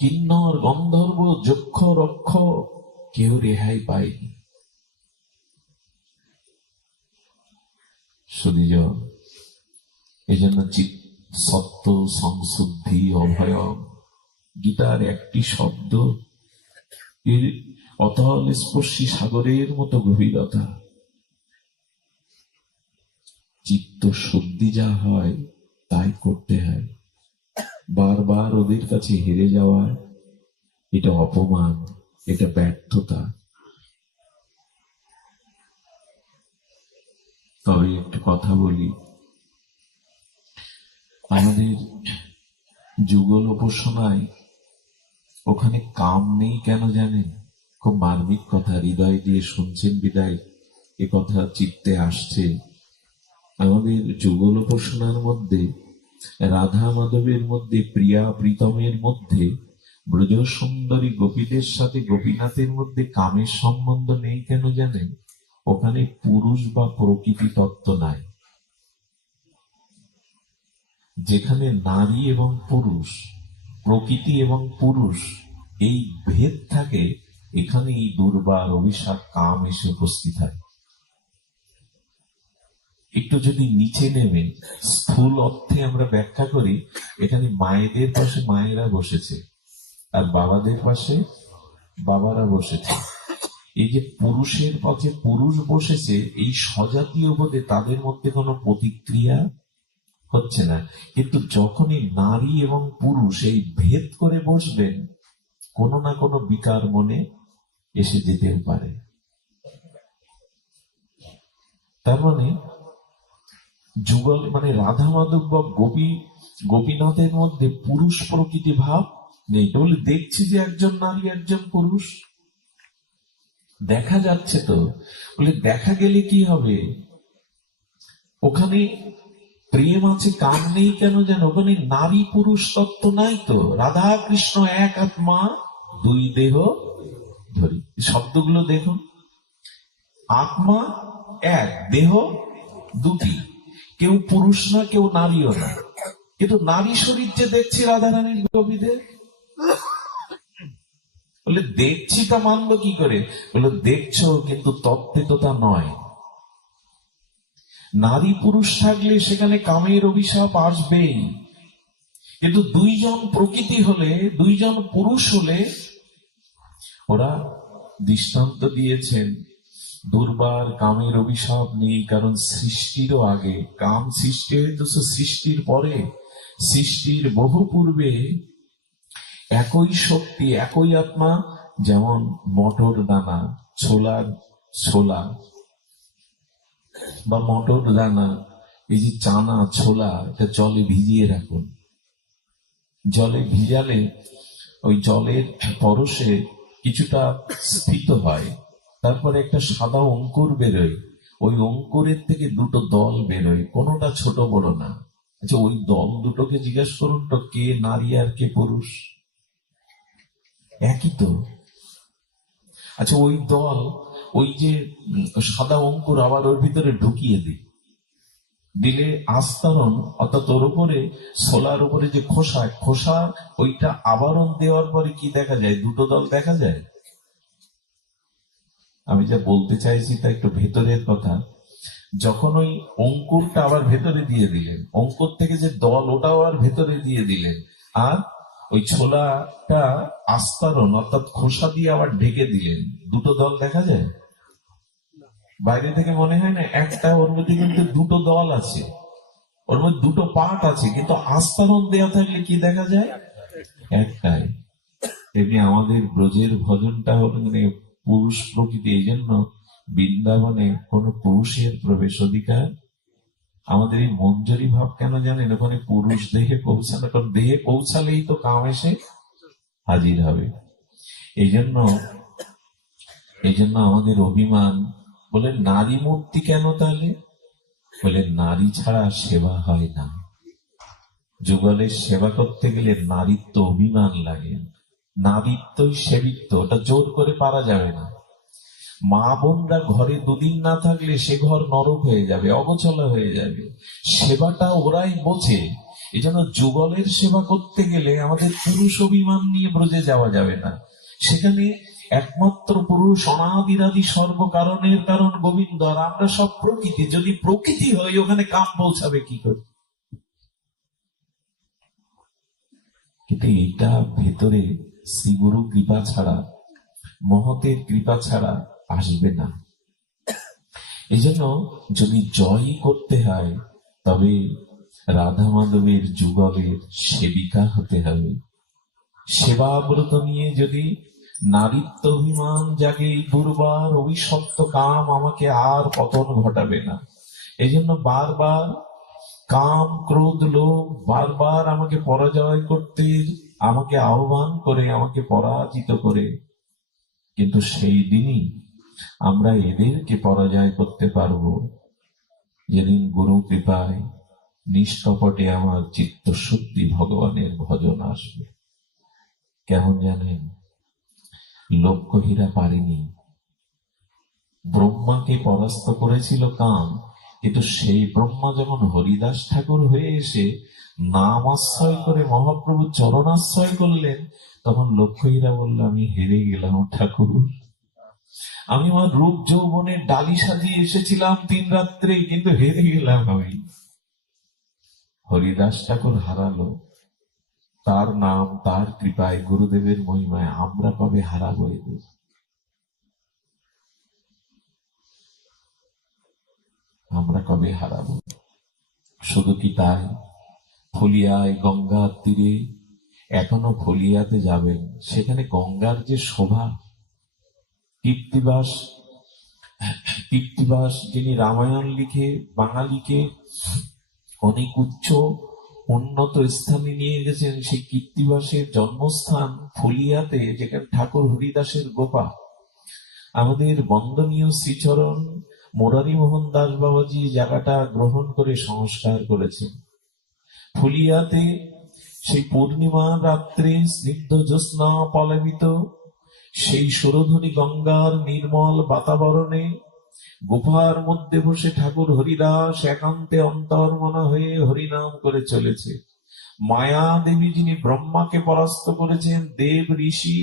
কিন্নর গন্ধর্ব যক্ষ রক্ষ কেউ রেহাই পায়নি। শুধু এই জন্য সত্য সংশুদ্ধি অভয়ম, গীতার একটি শব্দ এর অতল স্পর্শী সাগরের মতো গভীরতা। চিত্ত শুদ্ধি যা হয় তাই করতে হয়। বারবার ওদের কাছে হেরে যাওয়া, এটা অপমান, এটা ব্যর্থতা। তবে একটু কথা বলি, আমাদের যুগল উপাসনায় ওখানে কাম নেই কেন জানেন? খুব মার্মিক কথা, হৃদয় দিয়ে শুনছেন বিদায় এ কথা চিত্তে আসছে। আমাদের যুগল উপাসনার মধ্যে, রাধা মাধবের মধ্যে, প্রিয়া প্রীতমের মধ্যে, ব্রজ সুন্দরী গোপীদের সাথে গোপীনাথের মধ্যে কামের সম্বন্ধ নেই কেন জানেন? ওখানে পুরুষ বা প্রকৃতি তত্ত্ব নাই। যেখানে নারী এবং পুরুষ, প্রকৃতি এবং পুরুষ, এই ভেদ থাকে, এখানে এই দুর্বার অভিশাপ কাম এসে উপস্থিত হয়। একটু যদি নিচে নেমে স্থূল অর্থে আমরা ব্যাখ্যা করি, এখানে মায়েদের পাশে মায়েরা বসেছে, আর বাবাদের পাশে বাবারা বসেছে। এই যে পুরুষের পথে পুরুষ বসেছে, এই সজাতীয় বোধে তাদের মধ্যে কোনো প্রতিক্রিয়া হচ্ছে না। কিন্তু যখনই নারী এবং পুরুষ এই ভেদ করে বসবেন, কোনো না কোনো বিকার মনে এসে যেতেও পারে। তার মানে যুগল মানে রাধা মাধব বা গোপীনাথের মধ্যে পুরুষ প্রকৃতি ভাব নেই। বলে দেখছি যে একজন নারী একজন পুরুষ দেখা যাচ্ছে, তো বলে দেখা গেলে কি হবে? ওখানে প্রেম আছে, কাম নেই কেন যেন? ওখানে নারী পুরুষ তত্ত্ব নাই তো। রাধা কৃষ্ণ এক আত্মা দুই দেহ ধরি, শব্দগুলো দেখুন। আত্মা এক, দেহ দুটি, কেউ পুরুষ না কেউ নারীও না। কিন্তু নারী শরীর যে দেখছি রাধারানীর গোপীদের, বলে দেখছি তা মানলো কি করে? বলে দেখছো, কিন্তু তত্ত্বে তো তা নয়। নারী পুরুষ থাকলে সেখানে কামের অভিশাপ আসবেই, কিন্তু দুইজন প্রকৃতি হলে, দুইজন পুরুষ হলে, ওরা দৃষ্টান্ত দিয়েছেন দুর্বার কামের অভিশাপ নেই। কারণ সৃষ্টিরও আগে কাম সৃষ্টি হইতো, সৃষ্টির পরে, সৃষ্টির বহু পূর্বে একই শক্তি, একই আত্মা। যেমন মটর দানা, ছোলা বা মটর দানা, এই যে চানা ছোলা, এটা জলে ভিজিয়ে রাখুন। জলে ভিজালে ওই জলের পরশে কিছুটা স্ফীত হয়, তারপরে একটা সাদা অঙ্কুর বেরোয়, ওই অঙ্কুরের থেকে দুটো দল বেরোয়, কোনোটা ছোট বড় না। আচ্ছা, ওই দল দুটোকে জিজ্ঞেস করুন তো, কে নারী আর কে পুরুষ? একই তো। আচ্ছা, ওই দল, ওই যে সাদা অঙ্কুর আবার ওর ভিতরে ঢুকিয়ে দিলে আস্তরণ, অর্থাৎ ওর উপরে সোলার উপরে যে খোসা ওইটা আবরণ দেওয়ার পরে কি দেখা যায়? দুটো দল দেখা যায়। আমি যা বলতে চাইছি তা একটু ভেতরের কথা। যখন ওই অঙ্কুরটা আবার ভেতরে দিয়ে দিলেন, অঙ্কুর থেকে যে দল ওটাও আর ভেতরে দিয়ে দিলেন, আর ওই ছোলাটা আস্তরণ অর্থাৎ খোসা দিয়ে আবার ঢেকে দিলেন, দুটো দল দেখা যায়? বাইরে থেকে মনে হয় না একটা, ওর মধ্যে কিন্তু দুটো দল আছে, ওর মধ্যে দুটো পার্ট আছে, কিন্তু আস্তরণ দেওয়া থাকলে কি দেখা যায়? একটাই। তেমনি আমাদের ব্রজের ভজনটা হল মানে পুরুষ প্রকৃতি। এই জন্য বৃন্দাবনে কোন পুরুষের প্রবেশ অধিকার। আমাদের এই মঞ্জরি ভাব কেন জানেন? ওখানে পুরুষ দেহে পৌঁছানো, কারণ দেহে পৌঁছালেই তো কাম এসে হাজির হবে। এই জন্য আমাদের অভিমান। বলে নারী মূর্তি কেন তাহলে? বলে নারী ছাড়া সেবা হয় না। যুগলের সেবা করতে গেলে নারীত্ব অভিমান লাগে, নারীত্বই সেবিত্ব, ওটা জোর করে পারা যাবে না। মা বোনরা ঘরে দুদিন না থাকলে সে ঘর নরক হয়ে যাবে, অগোছলা হয়ে যাবে। সেবাটা ওরাই বোঝে। এই জন্য যুগলের সেবা করতে গেলে আমাদের পুরুষ অভিমান নিয়ে ব্রজে যাওয়া যাবে না। সেখানে একমাত্র পুরুষ, অনাদিরাদি সর্বকারণের কারণ গোবিন্দ, আর আমরা সব প্রকৃতি। যদি প্রকৃতি হয় ওখানে কাম পৌঁছাবে কি করে? কিন্তু এটা ভেতরে শ্রীগুরু কৃপা ছাড়া, মহতের কৃপা ছাড়া আসবে না। এই জন্য যদি জয় করতে হয় তবে রাধা মাধবের যুগলের সেবিকা হতে হবে। সেবাব্রত নিয়ে যদি নারীত্ব অভিমান জাগে, দুর্বার অভিশপ্ত কাম আমাকে আর পতন ঘটাবে না। এই জন্য বারবার কাম ক্রোধ লোভ বারবার আমাকে পরাজয় করতে, আমাকে আহ্বান করে, আমাকে পরাজিত করে। কিন্তু সেই দিনই আমরা এদেরকে পরাজয় করতে পারবো যেদিন গুরু কৃপায় নিষ্কপটে আমার চিত্ত শুদ্ধি ভগবানের ভজন আসবে। কেমন জানেন? লক্ষ্যহীরা পারেনি। ব্রহ্মাকে পরাস্ত করেছিল কাম, কিন্তু সেই ব্রহ্মা যখন হরিদাস ঠাকুর হয়ে এসে নাম আশ্রয় করে মহাপ্রভু চরণাশ্রয় করলেন, তখন লক্ষ্যহীরা বলল, আমি হেরে গেলাম ঠাকুর। আমি আমার রূপ যৌবনের ডালি সাজিয়ে এসেছিলাম 3 রাত্রে, কিন্তু হেরে গেলাম আমি। হরিদাস ঠাকুর হারালো, তার নাম, তার কৃপায়, গুরুদেবের মহিমায় আমরা কবে হারাবো? এদের আমরা কবে হারাবো? শুধু কি তাই? ফলিয়ায় গঙ্গার তীরে, এখনো ফলিয়াতে যাবেন, সেখানে গঙ্গার যে শোভা। কীর্তিবাস যিনি রামায়ণ লিখে বাঙালিকে অনেক উচ্চ উন্নত স্থানে নিয়ে গেছেন, সেই কীর্তিবাসের জন্মস্থান ফলিয়াতে, যেখানে ঠাকুর হরিদাসের গোপা। আমাদের বন্দনীয় শ্রীচরণ মুরারি মোহন দাস বাবাজি জায়গাটা গ্রহণ করে সংস্কার করেছেন। ফুলিয়াতে সেই পূর্ণিমা রাত্রে স্নিগ্ধ জ্যোৎস্না পলাবিত সেই সুরধনী গঙ্গার নির্মল বাতাবরণে গুফার মধ্যে বসে ঠাকুর হরিদাস একান্তে অন্তর্মনা হয়ে হরিনাম করে চলেছে। মায়া দেবী যিনি ব্রহ্মাকে পরাস্ত করেছেন, দেব ঋষি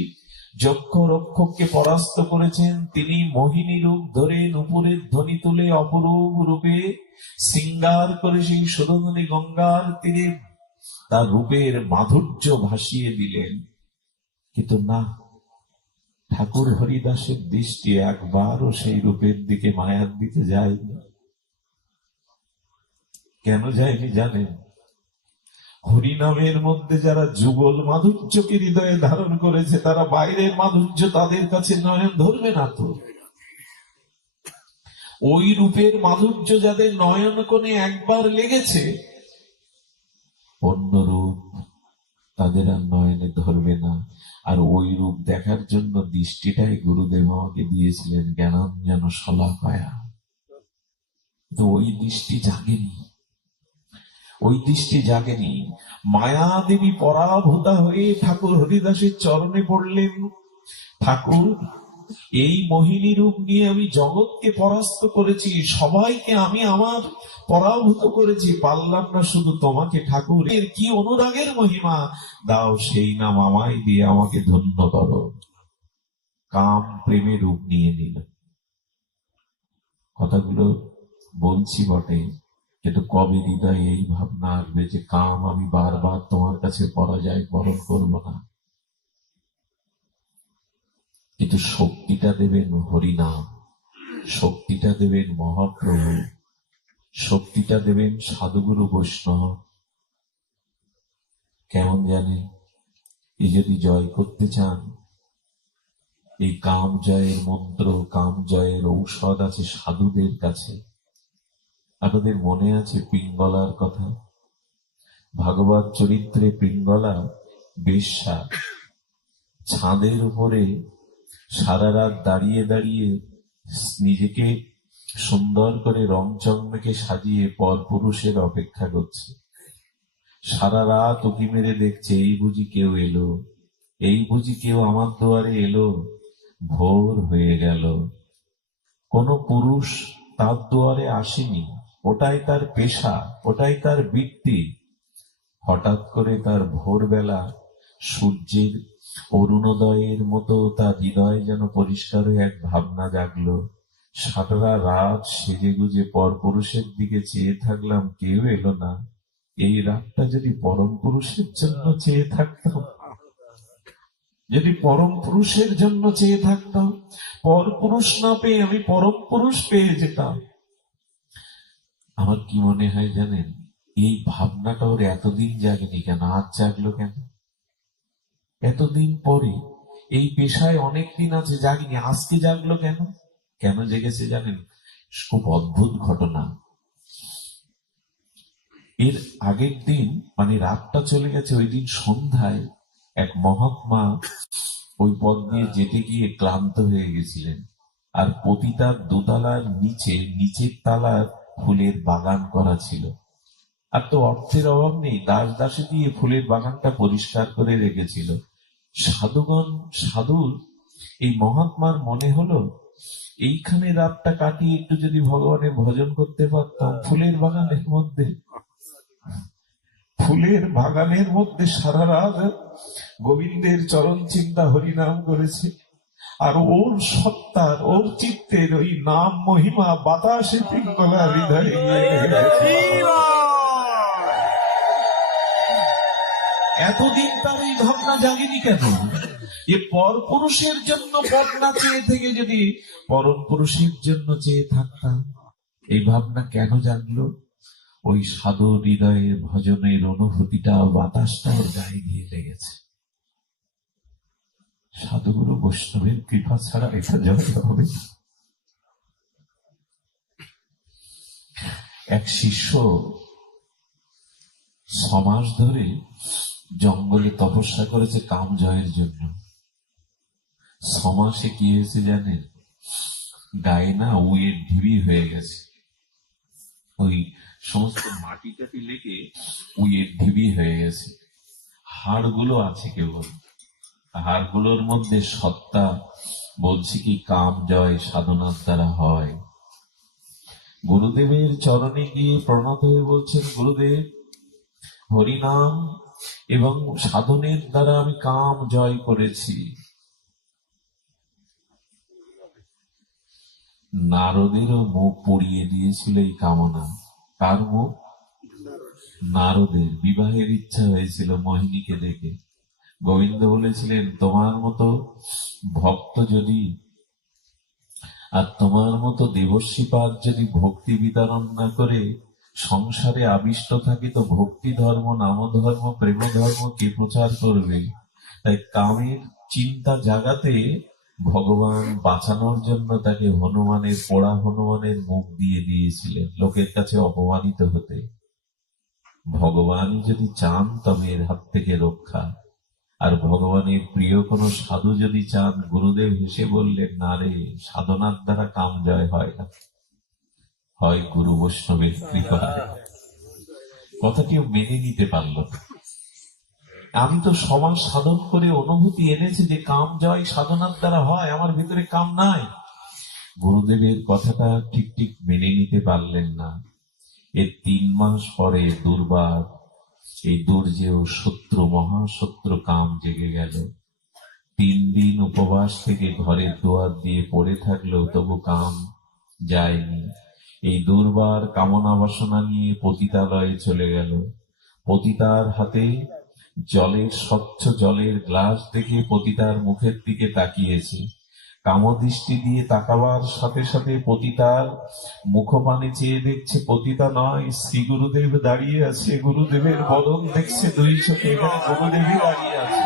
যক্ষ রক্ষককে পরাস্ত করেছেন, তিনি মোহিনী রূপ ধরে নুপুরের ধ্বনি তুলে অপরূপ রূপে শৃঙ্গার করে সেই সুরধনী গঙ্গার তীরে তার রূপের মাধুর্য ভাসিয়ে দিলেন। কিন্তু না, ঠাকুর হরিদাসের দৃষ্টি একবারও সেই রূপের দিকে, মায়ার দিকে যায়নি। কেন যায়নি জানেন? হরিনামের মধ্যে যারা যুগল মাধুর্যকে হৃদয়ে ধারণ করেছে, তারা বাইরের মাধুর্য তাদের কাছে নয়ন ধরবে না তো। ওই রূপের মাধুর্য যাদের নয়ন কোণে একবার লেগেছে, অন্য রূপ তাদের আর নয়নে ধরবে না। আর ওই রূপ দেখার জন্য দৃষ্টিটাই গুরুদেব আমাকে দিয়েছিলেন, জ্ঞানাঞ্জন শলাকায়া। তো ওই দৃষ্টি জাগেনি, ওই দৃষ্টি জাগেনি। মায়াদেবী পরাভূতা হয়ে ঠাকুর হরিদাসের চরণে পড়লেন, ঠাকুর এই মোহিনী রূপ নিয়ে আমি জগৎকে পরাস্ত করেছি, সবাইকে আমি আমার পরাভূত করেছি, পারলাম না শুধু তোমাকে। ঠাকুর এর কি অনুরাগের মহিমা, দাও সেই নাম আমায় দিয়ে আমাকে ধন্য করো। কাম প্রেমে রূপ নিয়ে নিল। কথাগুলো বলছি বটে, কিন্তু কবে হৃদয়ে এই ভাবনা আসবে যে কাম আমি বারবার তোমার কাছে পরাজয় বরণ করব না। কিন্তু শক্তিটা দেবেন হরিনাম, শক্তিটা দেবেন মহাপ্রভু, শক্তিটা দেবেন সাধুগুরু বৈষ্ণব। কেমন জানেন, এই যদি জয় করতে চান, এই কাম জয়ের মন্ত্র, কাম জয়ের ঔষধ আছে সাধুদের কাছে। আপনাদের মনে আছে পিঙ্গলার কথা? ভাগবত চরিত্রে পিঙ্গলা বেশ্যা ছাদের উপরে সারা রাত দাঁড়িয়ে দাঁড়িয়ে নিজেকে সুন্দর করে রং চকমকে সাজিয়ে পরপুরুষের অপেক্ষা করছে। সারা রাত উকি মেরে দেখছে, এই বুঝি কেউ এলো, এই বুঝি কেউ আমার দুয়ারে এলো। ভোর হয়ে গেল, কোন পুরুষ তার দুয়ারে আসেনি। ওটাই তার পেশা, ওটাই তার বৃত্তি। হঠাৎ করে তার ভোরবেলা সূর্যের অরুণোদয়ের মতো তার হৃদয় যেন পরিষ্কার হয়ে এক ভাবনা জাগলো। সারা রাত সেজে গুজে পরপুরুষের দিকে চেয়ে থাকলাম, কেউ এলো না। এই রাতটা যদি পরম পুরুষের জন্য চেয়ে থাকতাম, যদি পরম পুরুষের জন্য চেয়ে থাকতাম, পর পুরুষ না পেয়ে আমি পরম পুরুষ পেয়ে যেতাম। আমার কি মনে হয় জানেন, এই ভাবনাটা ওর এতদিন জাগেনি কেন, আজ জাগলো কেন? এতদিন পরে এই পেশায় অনেকদিন আছে, জাগিনি, আজকে জাগলো কেন? কেন জেগেছে জানেন? খুব অদ্ভুত ঘটনা। এর আগের দিন, মানে রাতটা চলে গেছে, ওই দিন সন্ধ্যায় এক মহাত্মা ওই পথ দিয়ে যেতে গিয়ে ক্লান্ত হয়ে গেছিলেন। আর পতিতার দোতলার নিচে, নিচের তালার ফুলের বাগান করা ছিল। আর তো অর্থের অভাব নেই, দাস দাসে দিয়ে ফুলের বাগানটা পরিষ্কার করে রেখেছিল। সাধুর এই মহাত্মার মনে হলো, এইখানে রাতটা কাটিয়ে একটু যদি ভগবানের ভজন করতে পারতাম। ফুলের বাগানের মধ্যে, ফুলের বাগানের মধ্যে সারা রাত গোবিন্দের চরণ চিন্তা হরিনাম করেছে। আর ওর সত্তার, ওর চিত্তের ওই নাম মহিমা বাতাসে পিঙ্গলা হৃদয়ে এতদিন তার এই ভাবনা জাগেনি কেন? যে পর পুরুষের জন্য পদ না চেয়ে থেকে যদি পরম পুরুষের জন্য চেয়ে থাকতাম, এই ভাবনা কেন জাগলো? ওই সাধু হৃদয়ের ভজনের অনুভূতিটা, বাতাসটাও গায়ে গিয়ে লেগেছে। সাধুগুরু বৈষ্ণবের কৃপা ছাড়া এটা জয় হবে। এক শিষ্য 6 মাস ধরে জঙ্গলে তপস্যা করেছে কাম জয়ের জন্য। 6 মাসে কি হয়েছে জানেন? গায়ে না উইয়ের ঢিবি হয়ে গেছে। ওই সমস্ত মাটি টাটি লেগে উইয়ের ঢিবি হয়ে গেছে। হাড়গুলো আছে কেবল, হাড়গুলোর মধ্যে সত্তা বলছি কি কাম জয় সাধনার দ্বারা হয়। গুরুদেবের চরণে গিয়ে প্রণত হয়ে বলছেন, গুরুদেব, হরিনাম এবং সাধনের দ্বারা আমি কাম জয় করেছি। নারদেরও মুখ পড়িয়ে দিয়েছিল এই কামনা। কার মুখ? নারদের। বিবাহের ইচ্ছা হয়েছিল মোহিনীকে দেখে। গোবিন্দ বলেছিলেন, তোমার মতো ভক্ত যদি আর তোমার মতো দেবর্ষিপাদ যদি ভক্তি বিতরণ না করে সংসারে আবিষ্ট থাকে, তো ভক্তি ধর্ম, নাম ধর্ম, প্রেম ধর্ম কে প্রচার করবে? তাই কামের চিন্তা জাগাতে ভগবান বাঁচানোর জন্য তাকে হনুমানের, পোড়া হনুমানের মুখ দিয়ে দিয়েছিলেন, লোকের কাছে অপমানিত হতে। ভগবান যদি চান তবে এর হাত থেকে রক্ষা। আর ভগবানের প্রিয় কোনো সাধু যদি চান, গুরুদেব হেসে বললেন, না রে, সাধনার দ্বারা কাম জয় হয় না, হয় গুরু বৈষ্ণবের কৃপায়। কথাটিও মেনে নিতে পারল না। আমি তো সমাজ সাধন করে অনুভূতি এনেছি যে কাম জয় সাধনার দ্বারা হয়, আমার ভিতরে কাম নাই। গুরুদেবের কথাটা ঠিক ঠিক মেনে নিতে পারলেন না। এর 3 মাস পরে দুর্বার, এই দুর্জেয় শত্রু, মহাশত্রু কাম জেগে গেল। 3 দিন উপবাস থেকে ঘরের দুয়ার দিয়ে পড়ে থাকলেও তবু কাম যায়নি। এই দুর্বার কামনা বাসনা নিয়ে পতিতালয়ে চলে গেল। পতিতার হাতে স্বচ্ছ জলের গ্লাস দেখে পতিতার মুখের দিকে তাকিয়েছে। কামদৃষ্টি দিয়ে তাকাবার সাথে সাথে পতিতার মুখপানে চেয়ে দেখছে পতিতা নয়, শ্রী গুরুদেব দাঁড়িয়ে আছে। গুরুদেবের বদন দেখছে 2 চোখে, এখানে গুরুদেবই দাঁড়িয়ে আছে।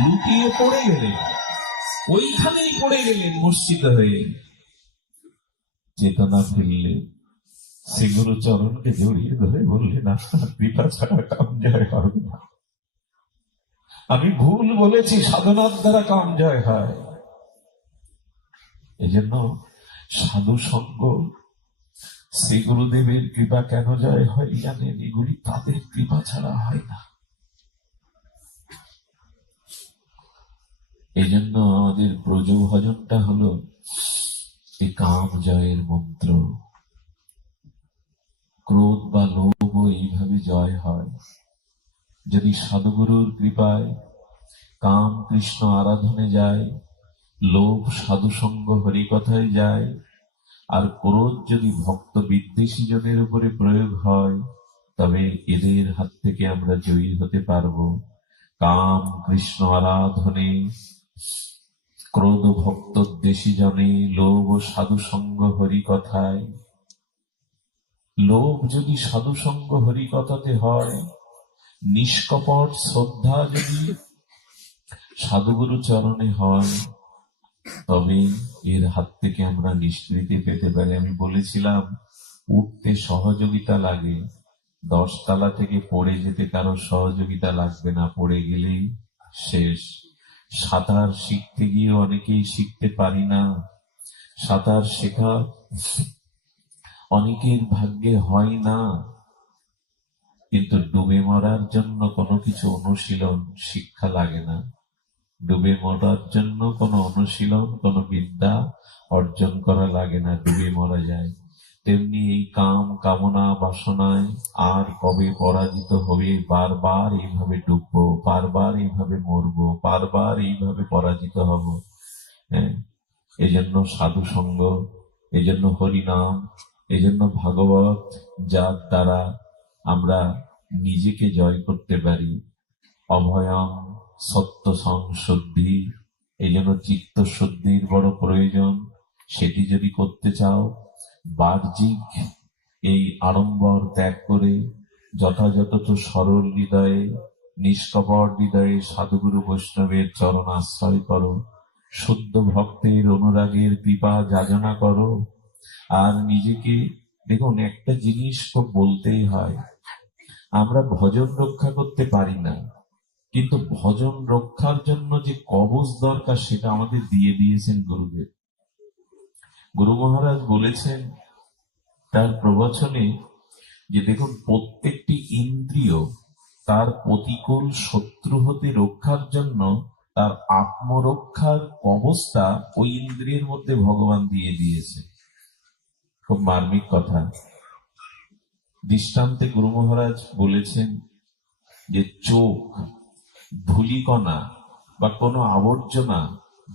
লুটিয়ে পড়ে গেলেন, ওইখানেই পড়ে গেলেন মূর্ছিত হয়ে। চেতনা ফিরলে শ্রী গুরু চরণকে জড়িয়ে ধরে বললেন, আপনার কৃপা ছাড়া কাম জয় হবে না। আমি ভুল বলেছি, সাধনার দ্বারা কাম জয় হয়। এজন্য সাধু সঙ্গ, শ্রী গুরুদেবের কৃপা কেন জয় হয় জানেন? এগুলি তাদের কৃপা ছাড়া হয় না। এই জন্য আমাদের ব্রজ ভজনটা হলো এই কাম জয়ের মন্ত্র। ক্রোধ বা লোভ এইভাবে জয় হয় যদি সাধুগুরুর কৃপায় কাম কৃষ্ণ আরাধনে যায়, লোভ সাধুসঙ্গ হরিকথায় যায়, আর ক্রোধ যদি ভক্ত বিদ্বেষী জনের উপরে প্রয়োগ হয়, তবে এদের হাত থেকে আমরা জয়ী হতে পারবো। কাম কৃষ্ণ আরাধনে, ক্রোধ ভক্ত দেশী জনে, লোভ সাধুসঙ্গ হরিকথায়। লোভ যদি সাধুসঙ্গ হরিকথাতে হয়, নিষ্কপট শ্রদ্ধা যদি সাধুগুরু চরণে হয়, তবে এর হাত থেকে আমরা নিষ্কৃতি পেতে পারি। আমি বলেছিলাম, উঠতে সহযোগিতা লাগে, 10 তলা থেকে পড়ে যেতে কারো সহযোগিতা লাগবে না, পড়ে গেলেই শেষ। সাঁতার শিখতে গিয়ে অনেকেই শিখতে পারি না, সাঁতার শেখা অনেকের ভাগ্যে হয় না। কিন্তু ডুবে মরার জন্য কোনো কিছু অনুশীলন শিক্ষা লাগে না, ডুবে মরার জন্য কোনো অনুশীলন, কোনো বিদ্যা অর্জন করা লাগে না, ডুবে মরা যায়। তেমনি এই কাম কামনা বাসনায় আর কবে পরাজিত হবে? বারবার এইভাবে ডুববো, বারবার এইভাবে মরবো, বারবার এইভাবে পরাজিত হব। হ্যাঁ, এই জন্য সাধু সঙ্গ, এই জন্য হরিনাম, এই জন্য ভাগবত, যার দ্বারা আমরা নিজেকে জয় করতে পারি। অভয়ম সত্য সংশুদ্ধি, এই জন্য চিত্ত শুদ্ধির বড় প্রয়োজন। সেটি যদি করতে চাও, বাহ্যিক এই আড়ম্বর ত্যাগ করে যথাযথ সরল হৃদয়ে, নিষ্কপট হৃদয়ে সাধুগুরু বৈষ্ণবের চরণ আশ্রয় করো, শুদ্ধ ভক্তের অনুরাগের কৃপা যাচনা করো। আর নিজেকে দেখুন, একটা জিনিস তো বলতেই হয়, আমরা ভজন রক্ষা করতে পারি না, কিন্তু ভজন রক্ষার জন্য যে কবচ দরকার সেটা আমাদের দিয়ে দিয়েছেন গুরুদেব। গুরু মহারাজ বলেছেন তার প্রবচনে যে দেখুন, প্রত্যেকটি ইন্দ্রিয় তার প্রতিকূল শত্রু হতে রক্ষার জন্য তার আত্মরক্ষার কবচটা ওই ইন্দ্রিয়ের মধ্যে ভগবান দিয়ে দিয়েছে। খুব মার্মিক কথা। দৃষ্টান্তে গুরু মহারাজ বলেছেন যে চোখ ধূলিকণা বা কোনো আবর্জনা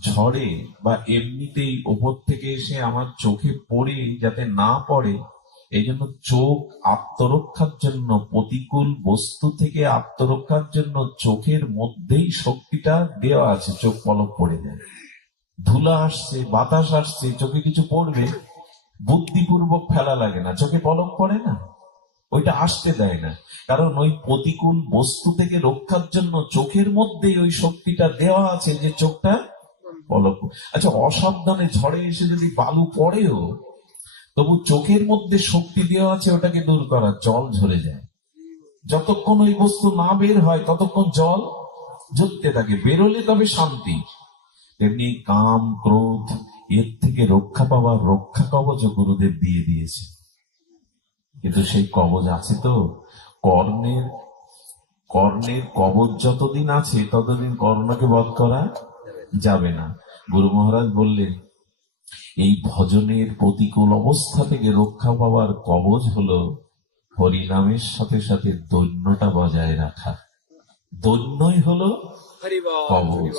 ঝড়ে বা এমনিতেই ওপর থেকে এসে আমার চোখে পড়ে যাতে না পড়ে, এই জন্য চোখ আত্মরক্ষার জন্য, প্রতিকূল বস্তু থেকে আত্মরক্ষার জন্য চোখের মধ্যেই শক্তিটা দেওয়া আছে। চোখ পলক পড়ে যায়, ধুলা আসছে, বাতাস আসছে, চোখে কিছু পড়বে, বুদ্ধিপূর্বক ফেলা লাগে না, চোখে পলক পড়ে না, ওইটা আসতে দেয় না। কারণ ওই প্রতিকূল বস্তু থেকে রক্ষার জন্য চোখের মধ্যে ওই শক্তিটা দেওয়া আছে যে চোখটা পলক। আচ্ছা, অসাবধানে ঝড়ে এসে যদি বালু পড়েও, তবু চোখের মধ্যে শক্তি দেওয়া আছে ওটাকে দূর করা, জল ঝরে যায়। যতক্ষণ ওই বস্তু না বের হয় ততক্ষণ জল ঝরতে থাকে, বেরোলে তবে শান্তি। তেমনি কাম ক্রোধ এর থেকে রক্ষা পাওয়ার রক্ষা কবচ গুরুদেব দিয়ে দিয়েছে। কিন্তু সেই কবচ আছে তো, কর্ণের কবচ যতদিন আছে ততদিন কর্ণকে বধ করা যাবে না। গুরু মহারাজ বললেন, এই ভজনের প্রতিকূল অবস্থা থেকে রক্ষা পাওয়ার কবচ হলো হরিনামের সাথে সাথে দৈন্যটা বজায় রাখা। দৈন্যই হলো কবচ।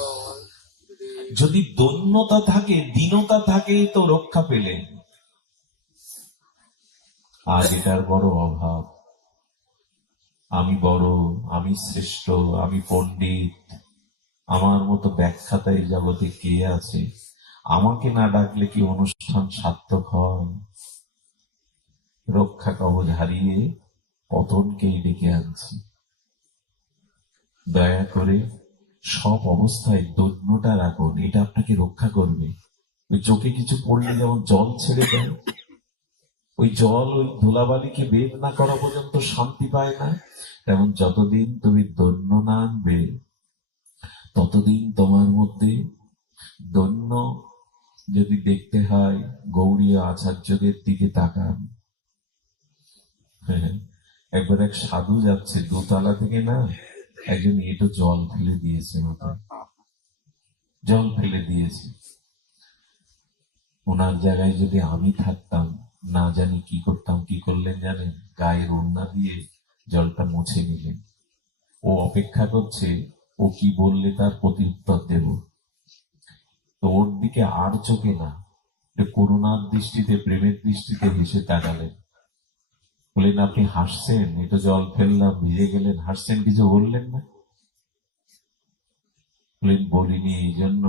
যদি দৈন্যতা থাকে, দীনতা থাকে, তো রক্ষা পেলেন। আজ এটার বড় অভাব। আমি বড়, আমি শ্রেষ্ঠ, আমি পণ্ডিত, আমার মতো ব্যাখ্যাতা এই জগতে কে আছে, আমাকে না ডাকলে কি অনুষ্ঠান সার্থক হয়? রক্ষা কবচ হারিয়ে পতনকেই ডেকে আনছি। দয়া করে সব অবস্থায় দৈন্যটা রাখুন, এটা আপনাকে রক্ষা করবে। ওই চোখে কিছু পড়লে যেমন জল ছেড়ে দেয়, ওই জল ওই ধুলাবালিকে বের না করা পর্যন্ত শান্তি পায় না, তেমন যতদিন তুমি দৈন্য না আনবে ততদিন তোমার মধ্যে দৈন্য যদি দেখতে হয়, গৌড়ীয় আচার্যদের দিকে তাকান। একবার এক সাধু যাচ্ছে, দোতলা থেকে না একজন এটো জল ফেলে দিয়েছে, মাথায় জল ফেলে দিয়েছে। ওনার জায়গায় যদি আমি থাকতাম, না জানি কি করতাম। কি করলেন জানেন? গায়ের ওড়না দিয়ে জলটা মুছে নিলেন। ও অপেক্ষা করছে ও কি বললে তার প্রত্যুত্তর দেব। তো ওর দিকে আর চোখে না, করুণার দৃষ্টিতে, প্রেমের দৃষ্টিতে হেসে তাকালেন। বললেন, আপনি হাসছেন, এটা জল ফেললাম, ভিজে গেলেন, হাসছেন, কিছু বললেন না? বললেন, বলিনি। এই জন্য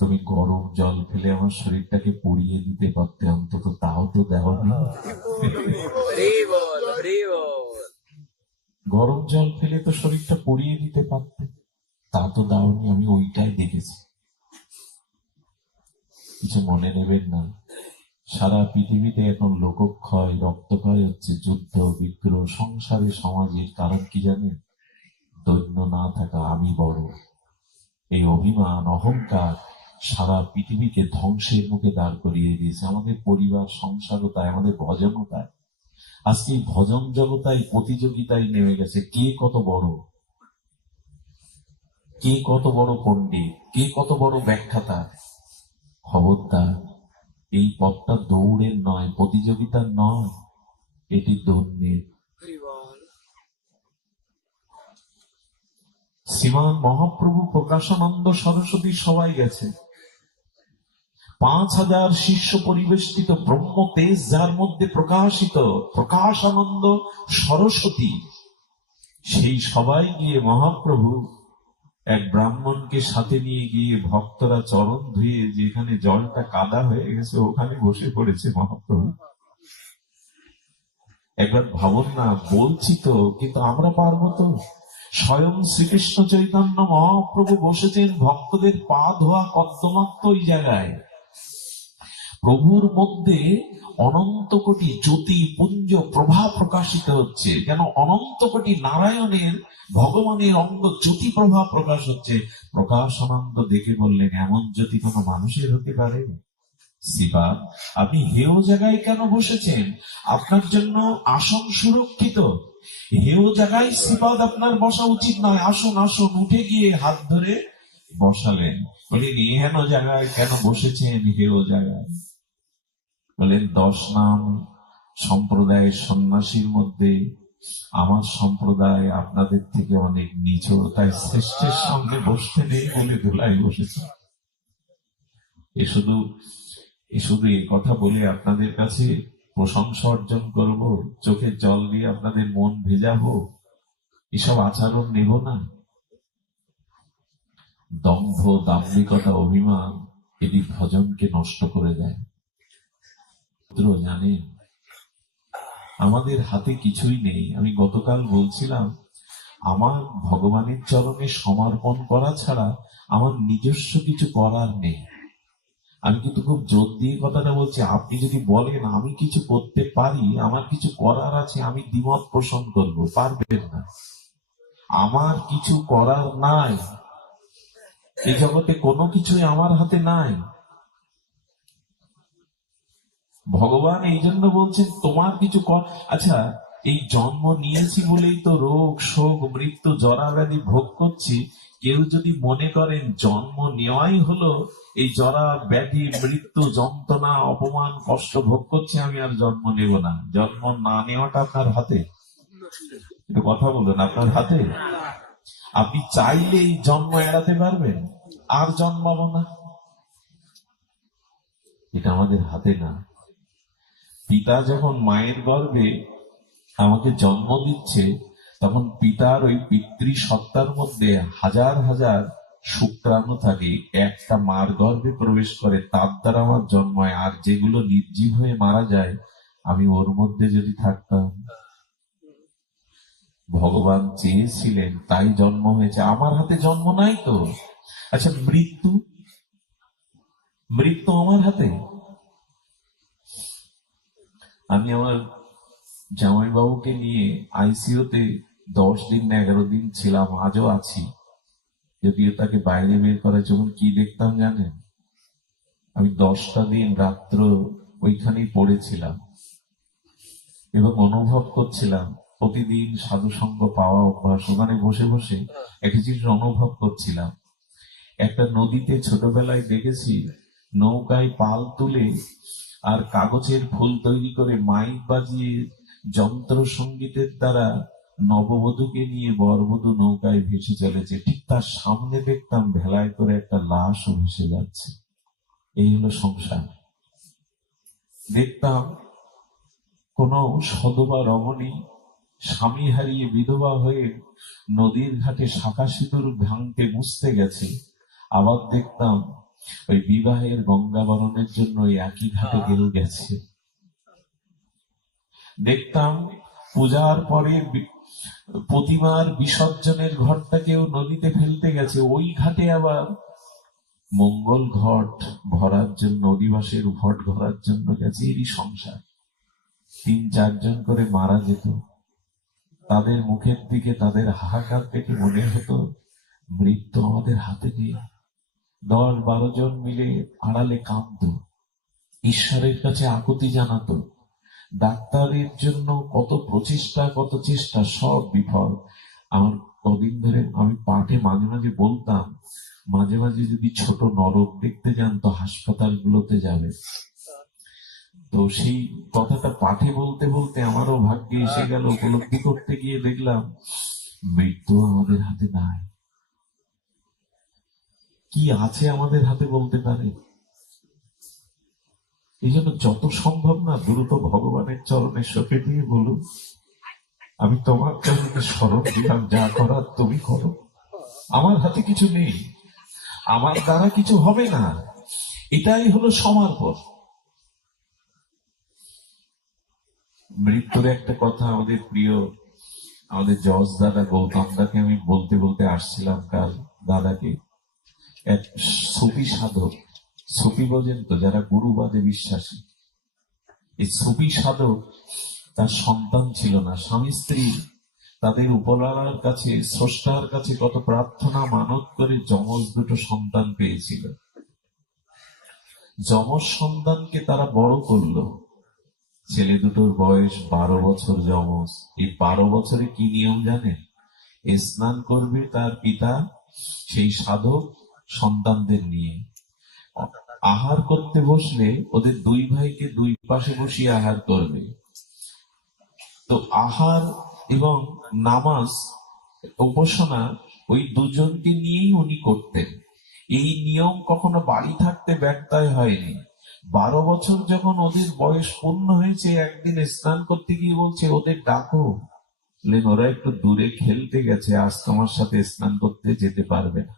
তুমি গরম জল ফেলে আমার শরীরটাকে পুড়িয়ে দিতে পারতে, অন্তত তাও তো দেওনি। গরম জল ফেলে তো শরীরটা পুড়িয়ে দিতে পারতে, তা তো দাওনি। আমি ওইটাই দেখেছি। কিছু মনে নেবেন না। সারা পৃথিবীতে এখন লোকক্ষয়, রক্তক্ষয় হচ্ছে, যুদ্ধ বিগ্রহ, সংসারে সমাজের কারণ কি জানেন? দৈন্য না থাকা, আমি বড়, এই অভিমান অহংকার সারা পৃথিবীকে ধ্বংসের মুখে দাঁড় করিয়ে দিয়েছে। আমাদের পরিবার সংসারতায়, আমাদের ভজনতায়, আজকে ভজন জগতায় প্রতিযোগিতায় নেমে গেছে। কে কত বড়, কে কত বড় পণ্ডিত, কে কত বড় ব্যাখ্যাতা। খবরদার, এই পথটা দৌড়ের নয়, প্রতিযোগিতার নয়, এটি দৈন্যের। শ্রীমান মহাপ্রভু প্রকাশানন্দ সরস্বতী সবাই গেছে। 5000 শিষ্য পরিবেষ্টিত ব্রহ্ম তেজ যার মধ্যে প্রকাশিত, প্রকাশানন্দ সরস্বতী, সেই সবাই গিয়ে মহাপ্রভু এক ব্রাহ্মণকে সাথে নিয়ে গিয়ে ভক্তরা চরণ ধুয়ে যেখানে জলটা কাদা হয়ে গেছে ওখানে বসে পড়েছে মহাপ্রভু। একবার ভাবুন না, বলছি তো, কিন্তু আমরা পারবো তো? স্বয়ং শ্রীকৃষ্ণ চৈতন্য মহাপ্রভু বসেছেন ভক্তদের পা ধোয়া কদ্দমাক্ত ওই জায়গায়। প্রভুর মধ্যে অনন্ত কোটি জ্যোতি পুঞ্জ প্রভা প্রকাশিত হচ্ছে, যেন অনন্ত কোটি নারায়ণের, ভগবানের অঙ্গ জ্যোতি প্রভা প্রকাশ হচ্ছে। প্রকাশানন্দ দেখে বললেন, এমন জ্যোতি কোনো মানুষের হতে পারে? শিবা, আপনি হেয় জায়গায় কেন বসেছেন? আপনার জন্য আসন সুরক্ষিত। হেয় জায়গায় শ্রীপাদ আপনার বসা উচিত নয়। আসুন আসুন। উঠে গিয়ে হাত ধরে বসালেন। বলি, হেন জায়গায় কেন বসেছেন? হেয় জায়গায়। বলেন, 10 নাম সম্প্রদায়ের সন্ন্যাসীর মধ্যে আমার সম্প্রদায় আপনাদের থেকে অনেক নিচ, তাই শ্রেষ্ঠের সঙ্গে বসতে নেই বলে ধুলায় বসেছে। শুধু এই কথা বলে আপনাদের কাছে প্রশংসা অর্জন করব, চোখের জল দিয়ে আপনাদের মন ভেজাবো, এসব আচরণ নেব না। দম্ভ, দাম্ভিকতা, অভিমান এটি ভজনকে নষ্ট করে দেয়। জানেন, আমাদের হাতে কিছুই নেই। আমি গতকাল বলছিলাম, আমার ভগবানের চরণে সমর্পণ করা ছাড়া আমার নিজস্ব কিছু করার নেই। আমি কিন্তু খুব জোর দিয়ে কথাটা বলছি, আপনি যদি বলেন আমি কিছু করতে পারি, আমার কিছু করার আছে, আমি দ্বিমত পোষণ করবো, পারবেন না। আমার কিছু করার নাই, এই জগতে কোনো কিছুই আমার হাতে নাই। ভগবান এই জন্য বলছেন তোমার কিছু কর। আচ্ছা, এই জন্ম নিয়েছি বলেই তো রোগ শোক মৃত্যু জরা ব্যাধি ভোগ করছি। কেউ যদি মনে করেন জন্ম নেওয়াই হলো এই জরা ব্যাধি মৃত্যু যন্ত্রণা অপমান কষ্ট ভোগ করছে, আমি আর জন্ম নেব না, জন্ম না নেওয়াটা আপনার হাতে? একটু কথা বলুন, আপনার হাতে? আপনি চাইলেই জন্ম এড়াতে পারবেন, আর জন্মাবো না, এটা আমাদের হাতে না। পিতা যখন মায়ের গর্ভে আমাকে জন্ম দিচ্ছে, তখন পিতার ওই পিতৃ সত্তার মধ্যে হাজার হাজার শুক্রাণু থাকে, একটা মার গর্ভে প্রবেশ করে, তার দ্বারা আমার জন্ম হয়। আর যেগুলো নির্জীব হয়ে মারা যায়, আমি ওর মধ্যে যদি থাকতাম। ভগবান চেয়েছিলেন তাই জন্ম হয়েছে, আমার হাতে জন্ম নাই তো। আচ্ছা, মৃত্যু, মৃত্যু আমার হাতে? আমি আমার জামাইবাবুকে নিয়ে আইসিইউতে 10 দিন না 11 দিন ছিলাম, আজও আছি। যদিও তাকে বাইরে বের করার জন্য কি দেখতাম জানেন? আমি 10টা দিন রাত্র ওইখানেই পড়েছিলাম এবং অনুভব করছিলাম, প্রতিদিন সাধু সঙ্গ পাওয়া অভ্যাস, ওখানে বসে বসে একটা জিনিস অনুভব করছিলাম। একটা নদীতে ছোটবেলায় দেখেছি, নৌকায় পাল তুলে আর কাগজের ফুল তৈরি করে মাইক বাজিয়ে যন্ত্র সঙ্গীতের দ্বারা নববধূকে নিয়ে বরবধূ নৌকায় ভেসে চলেছে, ঠিক তার সামনে দেখতাম ভেলায় করে একটা লাশও ভেসে যাচ্ছে। এই হলো সংসার। দেখতাম কোন সধবা রমণী স্বামী হারিয়ে বিধবা হয়ে নদীর ঘাটে শাঁখা সিঁদুর ভাঙতে মুছতে গেছে, আবার দেখতাম ওই বিবাহের গঙ্গাবরণের জন্য ওই একই ঘাটে কেউ গেছে। দেখতাম পূজার পরে প্রতিমার বিসর্জনের ঘটটা কেউ নদীতে ফেলতে গেছে, ওই ঘাটে আবার মঙ্গল ঘট ভরার জন্য, অধিবাসের ঘট ভরার জন্য গেছে। এরই সংসার। 3-4 জন করে মারা যেত, তাদের মুখের দিকে তাদের হাহাকার দেখে মনে হতো মৃত্যু আমাদের হাতে নেই। 10-12 জন মিলে আড়ালে কাঁদত, ঈশ্বরের কাছে আকুতি জানাতো। ডাক্তারের জন্য কত প্রচেষ্টা, কত চেষ্টা, সব বিফল। আমার কদিন ধরে আমি পাঠে মাঝে মাঝে বলতাম, মাঝে মাঝে যদি ছোট নরক দেখতে যান তো হাসপাতালগুলোতে যাবে। তো সেই কথাটা পাঠে বলতে বলতে আমারও ভাগ্যে এসে গেল, উপলব্ধি করতে গিয়ে দেখলাম মৃত্যু আমাদের হাতে নাই। কি আছে আমাদের হাতে বলতে পারে? এই জন্য যত সম্ভব না দ্রুত ভগবানের চরণে সঁপে দিয়ে বলুন, আমি তোমার চরণে স্মরণ দিলাম, যা করার তুমি করো, আমার হাতে কিছু নেই, আমার দ্বারা কিছু হবে না। এটাই হলো সমর্পণ। মৃত্যুর একটা কথা আমাদের প্রিয়, আমাদের জজ দাদা গৌতম দাকে আমি বলতে বলতে আসছিলাম কাল দাদাকে। এক সুফি সাধক, সুফি বোঝেন তো, যারা গুরুবাদে বিশ্বাসী, এই সুফি সাধক, তার সন্তান ছিল না, স্বামী স্ত্রী তাদের উপরওয়ালার কাছে, স্রষ্টার কাছে কত প্রার্থনা মানত করে যমজ দুটো সন্তান পেয়েছিল। যমজ সন্তানকে তারা বড় করলো, ছেলে দুটোর বয়স 12 বছর যমজ। এই 12 বছরে কি নিয়ম জানেন? স্নান করবে তার পিতা, সেই সাধক সন্তানদের নিয়ে আহার করতে বসলে ওদের দুই ভাইকে দুই পাশে বসিয়ে আহার করবে। তো আহার এবং নামাজ উপাসনা ওই দুজনকে নিয়েই উনি করতেন। এই নিয়ম কখনো বাড়ি থাকতে ব্যত্যয় হয়নি। 12 বছর যখন ওদের বয়স পূর্ণ হয়েছে, একদিন স্নান করতে গিয়ে বলছে ওদের ডাকো, ওরা একটু দূরে খেলতে গেছে, আজ তোমার সাথে স্নান করতে যেতে পারবে না।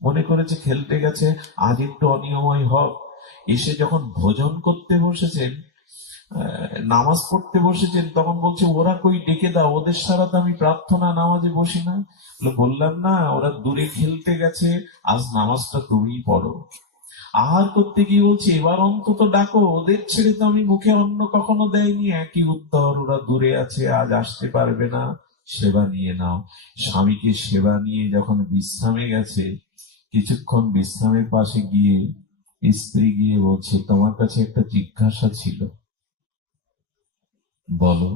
মনে করেছে খেলতে গেছে, আজ একটু অনিয়ময় হোক। এসে যখন ভোজন করতে বসেছেন, নামাজ পড়তে বসেছেন, তখন বলছে ওরা কই, ডেকে দাও, ওদের সারা তো আমি প্রার্থনা নামাজে বসি না। বললাম না, ওরা দূরে খেলতে গেছে, আজ নামাজটা তুমিই পড়ো। আহার করতে গিয়ে বলছে এবার অন্তত ডাকো, ওদের ছেড়ে তো আমি মুখে অন্ন কখনো দেয়নি। একই উত্তর, ওরা দূরে আছে, আজ আসতে পারবে না, সেবা নিয়ে নাও। স্বামীকে সেবা নিয়ে যখন বিশ্রামে গেছে, কিছুক্ষণ বিশ্রামের পাশে গিয়ে স্ত্রী গিয়ে বলছে, তোমার কাছে একটা জিজ্ঞাসা ছিল, বলো।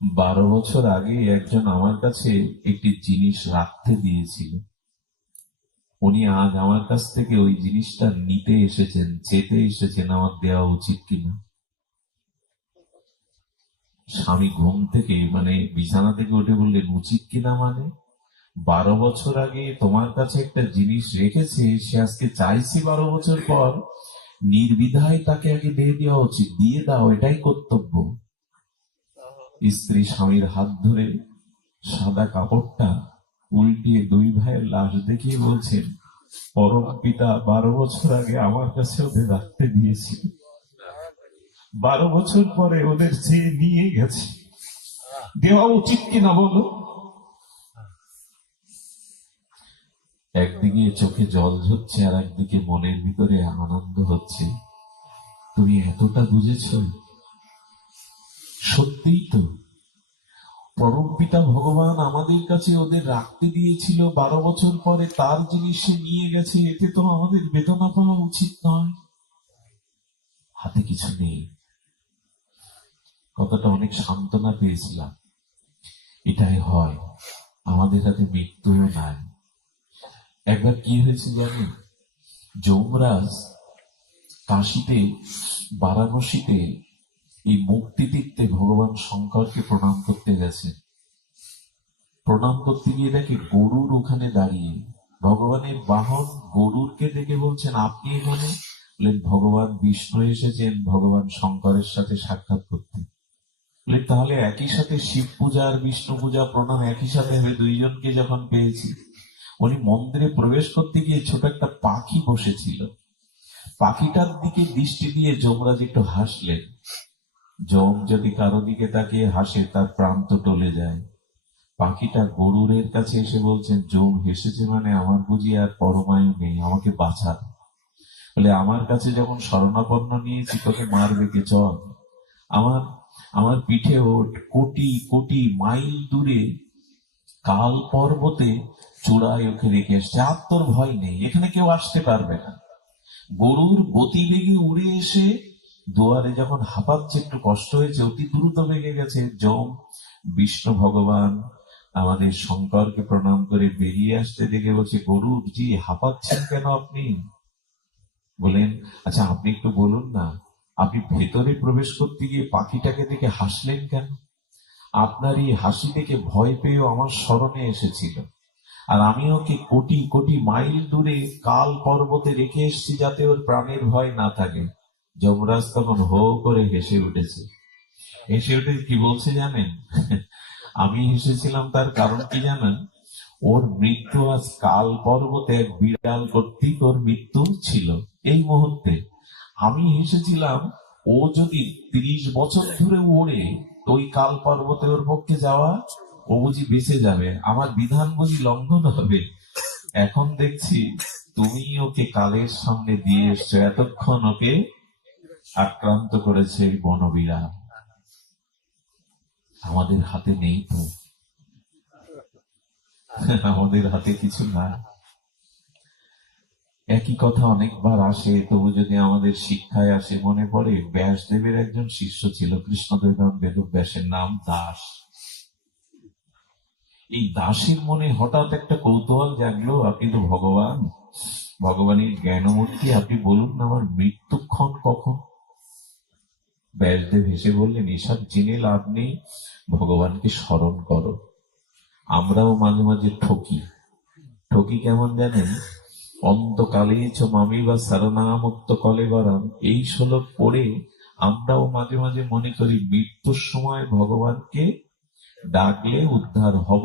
12 বছর আগে একজন আমার কাছে একটি জিনিস রাখতে দিয়েছিল, উনি আজ আমার কাছ থেকে ওই জিনিসটা নিতে এসেছেন, চেতে এসেছেন, আমার দেওয়া উচিত কিনা। স্বামী ঘুম থেকে বিছানা থেকে উঠে বললেন, উচিত কিনা মানে? 12 বছর আগে তোমার কাছে একটা জিনিস রেখেছে, সে আজকে চাইছি 12 বছর পর, নির্বিধায় তাকে আগে দিয়ে দেওয়া উচিত, দিয়ে দাও, এটাই কর্তব্য। স্ত্রী স্বামীর হাত ধরে সাদা কাপড়টা উল্টিয়ে দুই ভাইয়ের লাশ দেখিয়ে বলছেন, পরম পিতা 12 বছর আগে আমার কাছে ওদের রাখতে দিয়েছিল, 12 বছর পরে ওদের চেয়ে নিয়ে গেছে, দেওয়া উচিত কিনা বলো। একদিকে চোখে জল ঝরছে, আর একদিকে মনের ভিতরে আনন্দ হচ্ছে। তুমি এতটা বুঝেছ? সত্যিই তো, পরম পিতা ভগবান আমাদের কাছে ওদের রাখতে দিয়েছিল, 12 বছর পরে তার জিনিস সে নিয়ে গেছে, এতে তো আমাদের বেদনা পাওয়া উচিত নয়। হাতে কিছু নেই, কথাটা অনেক সান্ত্বনা পেয়েছিলাম। এটাই হয়, আমাদের হাতে মৃত্যুও নাই। একবার কি হয়েছে জানেন? যমরাজ কাশীতে, বারাণসীতে এই মুক্তি তীর্থে ভগবান শঙ্করকে প্রণাম করতে গেছে। প্রণাম করতে গিয়ে দেখে গরুর ওখানে দাঁড়িয়ে, ভগবানের বাহন গরুরকে দেখে বলছেন, আপনি এখানে? বললেন, ভগবান বিষ্ণু এসেছেন ভগবান শঙ্করের সাথে সাক্ষাৎ করতে। বললেন, তাহলে একই সাথে শিব পূজা আর বিষ্ণু পূজা প্রণাম একই সাথে হবে, দুইজনকে যখন পেয়েছি। উনি মন্দিরে প্রবেশ করতে গিয়ে ছোট একটা পাখি বসেছিল, পাখিটার দিকে দৃষ্টি দিয়ে যমরাজ একটু হাসলেন। যম যদি কারো দিকে তাকিয়ে হাসে, তার প্রাণ তো টলে যায়। পাখিটা গরুরের কাছে এসে বলছেন, যম হেসেছে মানে আমার বুঝি আর পরমায়ু নেই, আমাকে বাঁচান। বলে, আমার কাছে যখন শরণাপন্ন নিয়েছি, তোকে মারবে কে, চল আমার আমার পিঠে ওঠ, কোটি কোটি মাইল দূরে কাল পর্বতে চূড়ায় ওকে রেখে এসছে, আর তোর ভয় নেই, এখানে কেউ আসতে পারবে না। গরুর গতিবেগে উড়ে এসে দুয়ারে যখন হাঁপাচ্ছে, একটু কষ্ট হয়েছে, অতি দ্রুত বেগে গেছে। যম বিষ্ণু ভগবান আমাদের শঙ্করকে প্রণাম করে বেরিয়ে আসতে দেখে বলছে, গরুর জি হাঁপাচ্ছেন কেন আপনি? বলেন, আচ্ছা আপনি একটু বলুন না, আপনি ভেতরে প্রবেশ করতে গিয়ে পাখিটাকে দেখে হাসলেন কেন? আপনার এই হাসি দেখে ভয় পেয়েও আমার স্মরণে এসেছিল, আর আমি ওকে কোটি কোটি মাইল দূরে কাল পর্বতে রেখে এসেছি যাতে ওর প্রাণের ভয় না থাকে। যমরাজ তখন হো করে হেসে উঠেছে। হেসে উঠে কি বলছে জানেন? আমি হেসেছিলাম তার কারণ কি জানেন? ওর মৃত্যু আজ কাল পর্বতে এক বিড়াল কর্তৃক ওর মৃত্যু ছিল এই মুহূর্তে। আমি হেসেছিলাম, ও যদি 30 বছর ধরে ওড়ে, তো ওই কাল পর্বতে ওর পক্ষে যাওয়া, ও বুঝি বেঁচে যাবে, আমার বিধান বুঝি লঙ্ঘন হবে। এখন দেখছি তুমি ওকে কালের সামনে দিয়ে এসছো, এতক্ষণ ওকে আক্রান্ত করেছে এই বনবিড়াল। আমাদের হাতে নেই তো, আমাদের হাতে কিছু না। একই কথা অনেকবার আসে, তবু যদি আমাদের শিক্ষায় আসে, মনে পড়ে ব্যাসদেবের একজন শিষ্য ছিল, কৃষ্ণদেব বেদব্যাসের নাম দাস। এই দাসের মনে হঠাৎ একটা কৌতূহল জাগলো, আপনি তো ভগবান, ভগবানের জ্ঞানমূর্তি, আপনি বলুন না আমার মৃত্যুক্ষণ কখন? ব্যাসদেব হেসে বললেন, এসব জেনে লাভ নেই, ভগবানকে স্মরণ করো। আমরাও মাঝে মাঝে ঠকি। ঠকি কেমন জানেন? অন্তকালে চ মামি বা সারনামুক্ত কলেবরম, এই শ্লোক পড়ে আমরাও মাঝে মাঝে মনে করি মৃত্যুর সময় ভগবানকে ডাকলে উদ্ধার হব,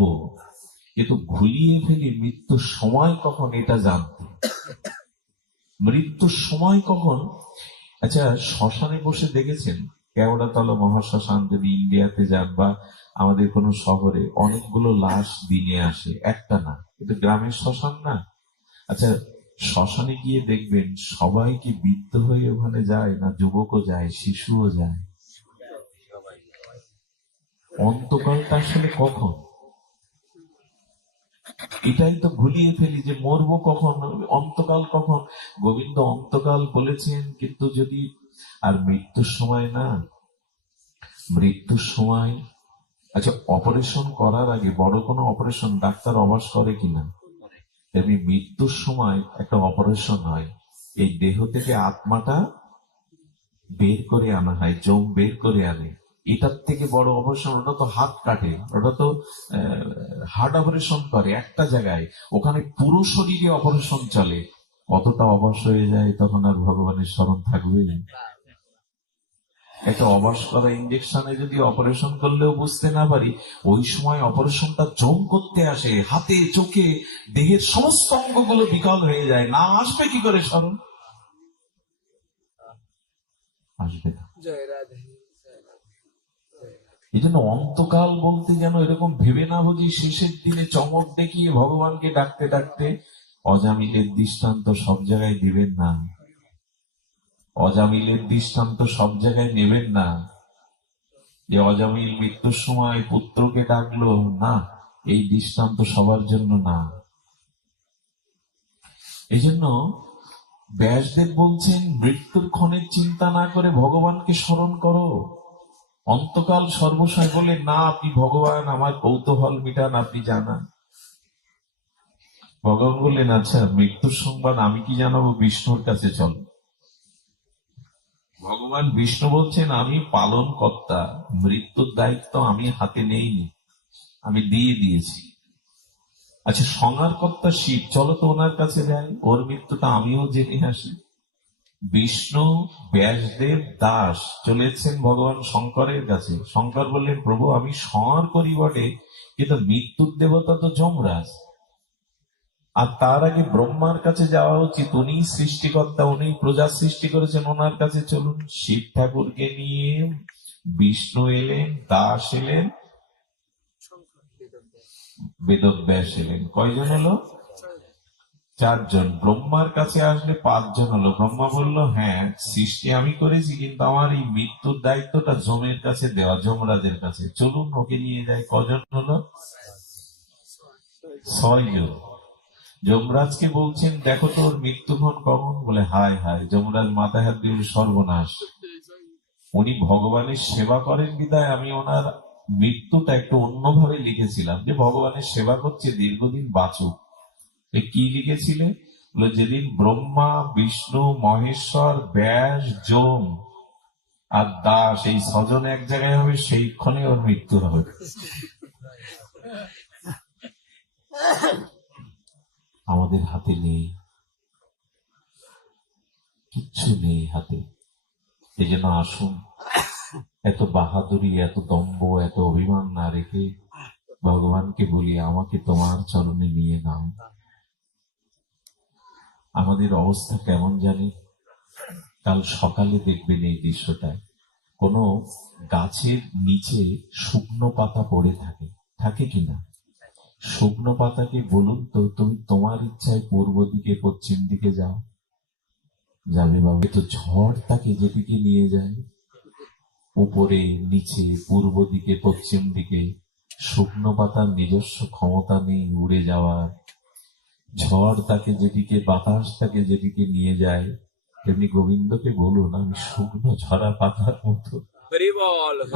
কিন্তু ভুলিয়ে ফেলি মৃত্যুর সময় কখন এটা জানতে। মৃত্যুর সময় কখন? আচ্ছা, শ্মশানে বসে দেখেছেন? কেওড়াতলা মহাশ্মশান যদি ইন্ডিয়াতে যান বা আমাদের কোনো শহরে, অনেকগুলো লাশ দিনে আসে, একটা না, এটা গ্রামের শ্মশান না? আচ্ছা, শ্মশানে গিয়ে দেখবেন সবাই কি বৃদ্ধ হয়ে ওখানে যায়, না যুবকও যায়, শিশুও যায়? অন্তকালটা আসলে কখন, এটাই তো ভুলিয়ে ফেলি, যে মরবো কখন, অন্তকাল কখন। গোবিন্দ অন্তকাল বলেছেন, কিন্তু যদি আর মৃত্যুর সময় না, মৃত্যুর সময়, আচ্ছা অপারেশন করার আগে বড় কোনো অপারেশন ডাক্তার অবাস করে কিনা, তেমনি মৃত্যুর সময় একটা অপারেশন হয়, এই দেহ থেকে আত্মাটা বের করে আনা হয়, জম বের করে আনে। এটার থেকে বড় অপারেশন, ওটা তো হাত কাটে, ওটা তো হার্ট অপারেশন করে একটা জায়গায়, ওখানে পুরো শরীরে অপারেশন চলে। কতটা অবাস হয়ে যায়, তখন আর ভগবানের স্মরণ থাকবে? একটা অবাস করা ইঞ্জেকশনে যদি অপারেশন করলেও বুঝতে না পারি, ওই সময় অপারেশনটা জম করতে আসে, হাতে চোখে দেহের সমস্ত অঙ্গগুলো বিকল হয়ে যায়, না আসবে কি করে স্মরণ? আসবে না। এই জন্য অন্তকাল বলতে যেন এরকম ভেবে না বুঝি শেষের দিনে চমক দেখিয়ে ভগবানকে ডাকতে ডাকতে। অজামিলের দৃষ্টান্ত সব জায়গায় দিবেন না, অজামিলের দৃষ্টান্ত সব জায়গায় নেবেন না, যে অজামিল মৃত্যুর সময় পুত্রকে ডাকলো না, এই দৃষ্টান্ত সবার জন্য না। এই জন্য ব্যাসদেব বলছেন, মৃত্যুর ক্ষণের চিন্তা না করে ভগবানকে স্মরণ করো। অন্তকাল সর্বশয় বলে না, আপনি ভগবান আমার কৌতূহল মিটান, আপনি জানান। ভগবান বললেন, আচ্ছা মৃত্যুর সংবাদ আমি কি জানাবো, বিষ্ণুর কাছে চল। ভগবান বিষ্ণু বলছেন, আমি পালন কর্তা, মৃত্যুর দায়িত্ব আমি হাতে নেইনি, আমি দিয়ে দিয়েছি। আচ্ছা সংহার কর্তা শিব, চলো তো ওনার কাছে যাই, ওর মৃত্যুটা আমিও জেনে আসি। বিষ্ণু, ব্যাসদেব, দাস চলেছেন ভগবান শঙ্করের কাছে। শঙ্কর বললেন, প্রভু আমি সংহার করি বটে, কিন্তু মৃত্যুর দেবতা তো যমরাজ, আর তার আগে ব্রহ্মার কাছে যাওয়া উচিত, উনি সৃষ্টিকর্তা, উনি প্রজা সৃষ্টি করেছেন, ওনার কাছে চলুন। শিব ঠাকুরকে নিয়ে বিষ্ণু এলেন, দাস এলেন, বেদব্যাস এলেন। কয়জন হলো? 4 জন। ব্রহ্মার কাছে আসলে 5 জন হলো। ব্রহ্মা বলল, হ্যাঁ সৃষ্টি আমি করেছি, কিন্তু আমার এই মৃত্যুর দায়িত্বটা যমের কাছে দেওয়া, যমরাজের কাছে, চলুন ওকে নিয়ে যায়। কজন হলো? 6 জন। যমরাজকে বলছেন, দেখো তোর মৃত্যুক্ষণ কখন? বলে, হায় হায়। যমরাজ মাথায় হাত দিয়ে, সর্বনাশ, উনি ভগবানের সেবা করেন বিদায় আমি ওনার মৃত্যুটা একটু অন্যভাবে লিখেছিলাম, যে ভগবানের সেবা করছে, দীর্ঘদিন বাঁচুক। কি লিখেছিলেন? যেদিন ব্রহ্মা, বিষ্ণু, মহেশ্বর, ব্যাস, যম আর দাস এই 6 জন এক জায়গায় হবে, সেই ক্ষণে ওর মৃত্যু হবে। আমাদের হাতে নেই, কিচ্ছু নেই হাতে। এই জন্য আসুন, এত বাহাদুরি, এত দম্ভ, এত অভিমান না রেখে ভগবানকে বলি, আমাকে তোমার চরণে নিয়ে নাও। আমাদের অবস্থা কেমন জানি, কাল সকালে দেখবেন এই দৃশ্যটা, কোনো গাছের নিচে শুকনো পাতা পড়ে থাকে, থাকে কিনা? শুকনো পাতাকে বলুন তো, তুমি তোমার ইচ্ছায় পূর্ব দিকে, পশ্চিম দিকে যাও, যাবে বাবা? তো ঝড় তাকে যেদিকে নিয়ে যায়, উপরে নিচে, পূর্ব দিকে, পশ্চিম দিকে। শুকনো পাতার নিজস্ব ক্ষমতা নেই উড়ে যাওয়ার। ঝড় তাকে যেদিকে, বাতাস তাকে যেদিকে নিয়ে যায়, তেমনি গোবিন্দকে বলুন, আমি শুকনো ঝরা পাতার মতো,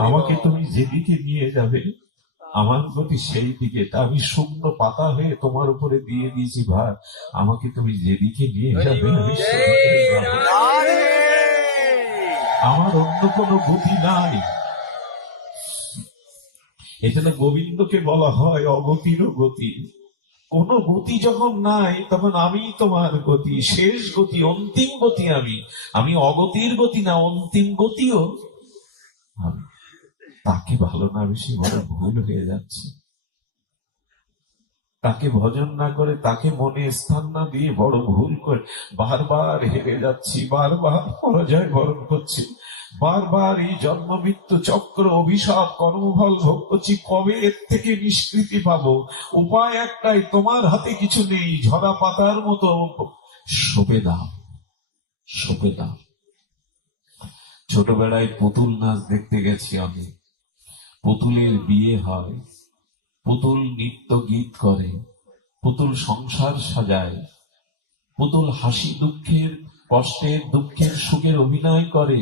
আমাকে তুমি যেদিকে নিয়ে যাবে আমার গতি সেই দিকে। তা আমি শুকনো পাতা হয়ে তোমার উপরে দিয়ে দিয়েছি ভার, আমাকে তুমি যেদিকে নিয়ে যাবে আমি সেদিকে যাবো। আমার অন্য কোনো গতি নাই। এজন্য গোবিন্দকে বলা হয় অগতিরও গতি। কোন গতি যখন নাই, তখন আমি তোমার গতি, শেষ গতি, অন্তিম গতি। আমি অগতির গতি না, অন্তিম গতিও আমি। তাকে ভালো না বেশি বড় ভুল হয়ে যাচ্ছে। তাকে ভজন না করে, তাকে মনে স্থান না দিয়ে বড় ভুল করে বারবার হেরে যাচ্ছি, বারবার পরাজয় বরণ করছি, বারবার এই জন্ম মৃত্যু চক্র, অভিশাপ, কর্মফল ভোগ করছি। কবে এর থেকে নিষ্কৃতি পাবো? উপায় একটাই, তোমার হাতে কিছু নেই। ঝরা পাতার মতো সঁপে দাও, সঁপে দাও। ছোটবেলায় পুতুল নাচ দেখতে গেছি আমি। পুতুলের বিয়ে হয়, পুতুল নৃত্য গীত করে, পুতুল সংসার সাজায়, পুতুল হাসি দুঃখের, কষ্টের, দুঃখের, সুখের অভিনয় করে।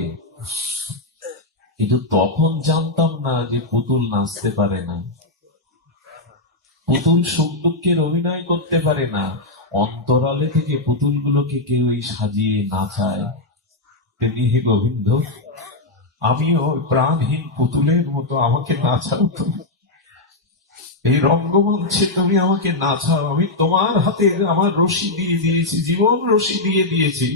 কিন্তু তখন জানতাম না যে পুতুল নাচতে পারে না, পুতুল সুখ দুঃখের অভিনয় করতে পারে না। অন্তরালে থেকে পুতুলগুলোকে কেউ সাজিয়ে নাচায়। তেমনি হে গোবিন্দ, আমিও প্রাণহীন পুতুলের মতো আমাকে নাচাও তুমি। এই রঙ্গমঞ্চে তুমি আমাকে নাচাও। আমি তোমার হাতে আমার রশি দিয়ে দিয়েছি, জীবন রশি দিয়ে দিয়েছি,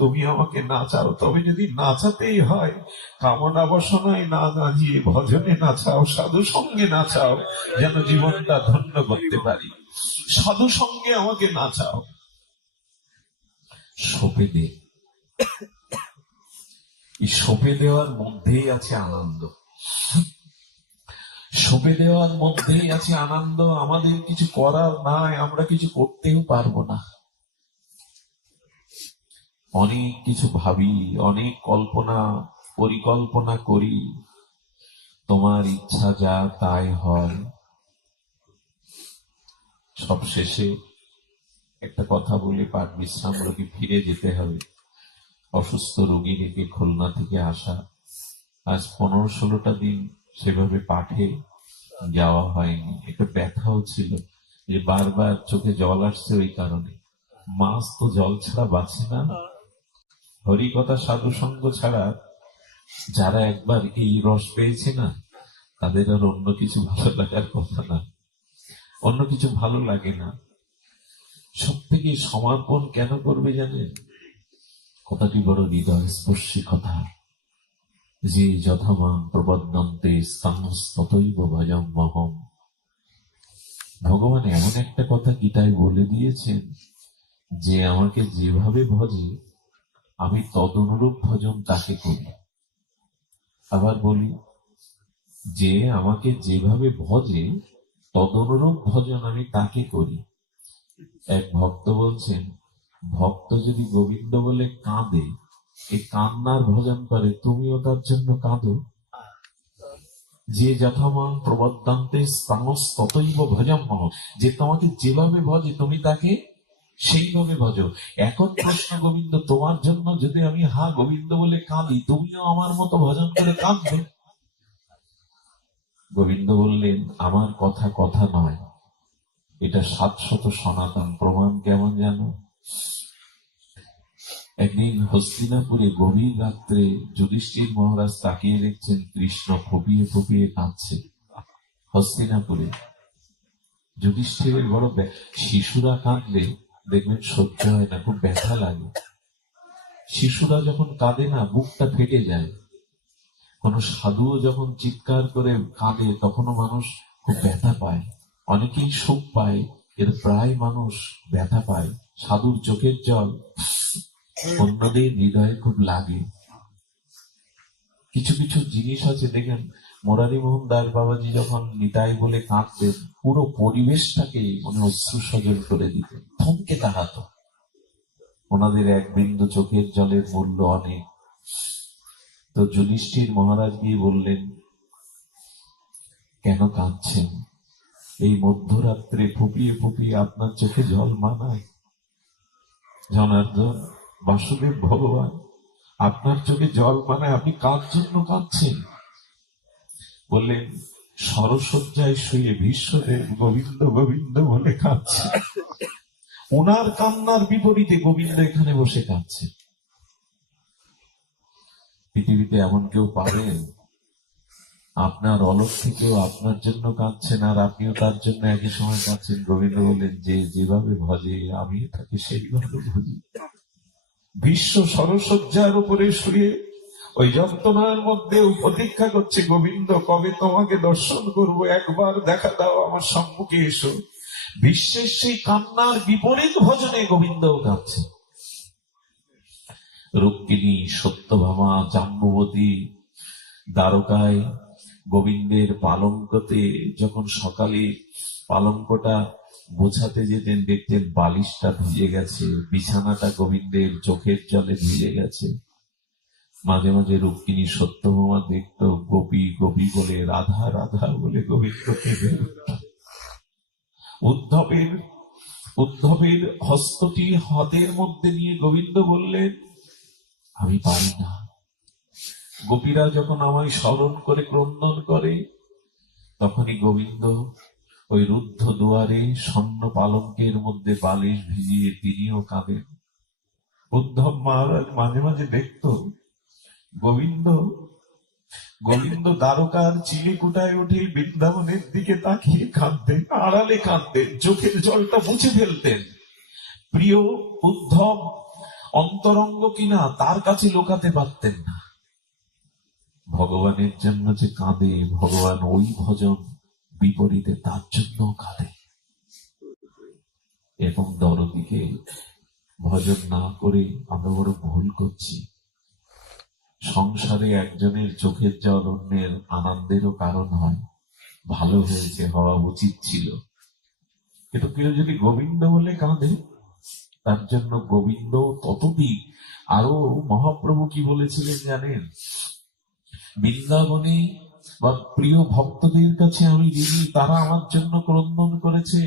তুমি আমাকে নাচাও। তবে যদি নাচাতেই হয়, কামনা বাসনায় না নাচিয়ে ভজনে নাচাও, সাধু সঙ্গে নাচাও, যেন জীবনটা ধন্য করতে পারি। সাধু সঙ্গে আমাকে নাচাও। সঁপে দে। এই সঁপে দেওয়ার মধ্যেই আছে আনন্দ, সঁপে দেওয়ার মধ্যেই আছে আনন্দ। আমাদের কিছু করার নাই, আমরা কিছু করতেও পারবো না। অনেক কিছু ভাবি, অনেক কল্পনা পরিকল্পনা করি, তোমার ইচ্ছা যা তাই হয়। সব শেষে একটা কথা বলে পাঠ বিশ্রাম রোগী ফিরে যেতে হবে। অসুস্থ রোগী রেখে খুলনা থেকে আসা, আজ 15-16টা দিন সেভাবে পাঠে যাওয়া হয়নি। একটু ব্যথাও ছিল, যে বারবার চোখে জল আসছে। ওই কারণে মাছ তো জল ছাড়া বাঁচে না। হরিকথা সাধু সঙ্গ ছাড়া যারা একবার এই রস পেয়েছে না, তাদের আর অন্য কিছু ভালো লাগার কথা না, অন্য কিছু ভালো লাগে না। সব থেকে সমর্পণ কেন করবে জানেন? কথাটি বড় হৃদয় স্পর্শী কথা। যে যথামাং প্রবদন্তে স্থানস্ততৈব ভজং মহম। ভগবান এমন একটা কথা গীতায় বলে দিয়েছেন, যে আমাকে যেভাবে ভজে আমি তদনুরূপ ভজন তাকে করি। আবার বলি, যে আমাকে যেভাবে ভজে তদনুরূপ ভজন আমি তাকে করি। এক ভক্ত বলছেন, ভক্ত যদি গোবিন্দ বলে কাঁদে, এই কান্নার ভজন করে, তুমিও তার জন্য কাঁদো। যে যথামান প্রবদ্ধান্তে ততৈব ভজম মহ, যে তোমাকে যেভাবে ভজে তুমি তাকে সেইভাবে ভজো। এখন প্রশ্ন, গোবিন্দ তোমার জন্য যদি আমি গোবিন্দ বলে কাঁদি, তুমিও আমার মতো ভজন করে কাঁদবে? গোবিন্দ বললেন, আমার কথা কথা নয়, এটা 700 সনাতন প্রমাণ। কেমন জানো? একদিন হস্তিনাপুরে গভীর রাত্রে যুধিষ্ঠির মহারাজ তাকিয়ে দেখছেন কৃষ্ণ ফুপিয়ে ফুপিয়ে কাঁদছে। হস্তিনাপুরে যুধিষ্ঠিরের বড় শিশুরা কাঁদলে দেখবেন সহ্য হয় না, খুব ব্যথা লাগে। শিশুরা যখন কাঁদে না, বুকটা ফেটে যায়। কোন সাধুও যখন চিৎকার করে কাঁদে, তখনও মানুষ খুব ব্যথা পায়। অনেকেই সুখ পায়, এর প্রায় মানুষ ব্যথা পায়। সাধুর চোখের জল অন্যদের হৃদয়ে খুব লাগে। কিছু কিছু জিনিস আছে, দেখেন মুরারি মোহন দাস বাবাজি যখন নিতাই বলে কাঁদতেন, পুরো পরিবেশটাকে মনে অশ্রু সজল করে দিতেন, থমকে দাঁড়াতো। ওনাদের এক বিন্দু চোখের জলের মূল্য অনেক। তো যুধিষ্ঠির মহারাজ গিয়ে বললেন, কেন কাঁদছেন? এই মধ্যরাত্রে ফুপিয়ে ফুপিয়ে আপনার চোখে জল মানায়? জনার্দন, বাসুদেব ভগবান আপনার চোখে জল মানায়, আপনি কার জন্য কাঁদছেন? বললেন, সরসজ্জায় শুয়ে বিশ্বদেব গোবিন্দ গোবিন্দ বলে কাঁদছে। ওনার কান্নার বিপরীতে গোবিন্দ এখানে বসে কাঁদছে। পৃথিবীতে এমন কেউ পাবেন? আপনার অলক থেকেও আপনার জন্য কাঁদছেন, আর আপনিও তার জন্য একই সময় কাঁদছেন। গোবিন্দ বললেন, যে যেভাবে ভজে আমি তাকে সেইভাবে ভজি। বিশ্ব সরসজ্জার উপরে শুয়ে ওই যন্ত্রণার মধ্যে প্রতীক্ষা করছে, গোবিন্দ কবে তোমাকে দর্শন করব, একবার দেখা দাও, আমার সম্মুখে এসো। বিশ্বের সেই কান্নার বিপরীত ভজনে গোবিন্দ কাঁদছে। রুক্মিণী, সত্যভামা, জাম্বুবতী দ্বারকায় গোবিন্দের পালঙ্কতে যখন সকালে পালঙ্কটা বোঝাতে যেতেন, দেখতেন বালিশটা ভিজে গেছে, বিছানাটা গোবিন্দের চোখের জলে ভিজে গেছে। মাঝে মাঝে রুক্মিণী সত্যভামা দেখত গোপী গোপী বলে, রাধা রাধা বলে গোবিন্দকে বের উদ্ধবের উদ্ধবের হস্তটি হাতের মধ্যে নিয়ে গোবিন্দ বললেন, আমি পারি না। গোপীরা যখন আমায় স্মরণ করে ক্রন্দন করে, তখনই গোবিন্দ ওই রুদ্ধ দুয়ারে স্বর্ণ পালঙ্কের মধ্যে বালিশ ভিজিয়ে তিনিও কাঁদেন। উদ্ধব মহারাজ মাঝে মাঝে দেখত গোবিন্দ গোবিন্দ দ্বারকার চিলেকুটায় উঠে বৃন্দাবনের দিকে তাকিয়ে কাঁদতেন, আড়ালে কাঁদতেন, চোখের জলটা মুছে ফেলতেন। প্রিয় উদ্ধব অন্তরঙ্গ কিনা তার কাছে লুকাতে পারতেন না। ভগবানের জন্য যে কাঁদে, ভগবান ওই ভজন বিপরীতে তার জন্য কাঁদে। এবং দরদিকে ভজন না করে আমরা বড় ভুল করছি। সংসারে একজনের চোখের জল অন্যের আনন্দেরও কারণ হয়। ভালো হয়েছে, হওয়া উচিত ছিল। কিন্তু কেউ যদি গোবিন্দ বলে কাঁদে, তার জন্য গোবিন্দ ততোধিক। আরো মহাপ্রভু কি বলেছিলেন জানেন? বৃন্দাবনে বা প্রিয় ভক্তদের কাছে আমি ঋণী, তারা আমার জন্য ক্রন্দন করেছে,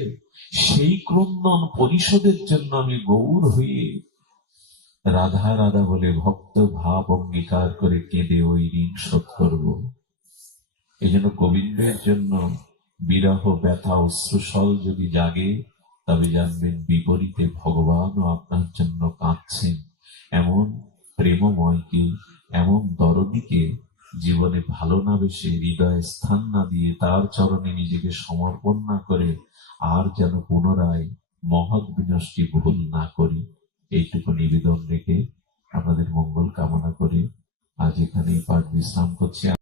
সেই ক্রন্দন পরিশোধের জন্য আমি গৌর হয়ে রাধা রাধা বলে ভক্ত ভাব অঙ্গীকার করে কেঁদে ওই ঋণ শোধ করব। এই জন্য গোবিন্দের জন্য বিরহ ব্যথা অশ্রুসল যদি জাগে, তবে জানবেন বিপরীতে ভগবানও আপনার জন্য কাঁদছেন। এমন প্রেমময়কে, এমন দরদিকে জীবনে ভালো না বেশে, হৃদয়ে স্থান না দিয়ে, তার চরণে নিজেকে সমর্পণ না করে আর যেন পুনরায় মহৎ বিনষ্টি ভুল না করি, এইটুকু নিবেদন রেখে আপনাদের মঙ্গল কামনা করে আজ এখানেই পাঠ বিশ্রাম করছি।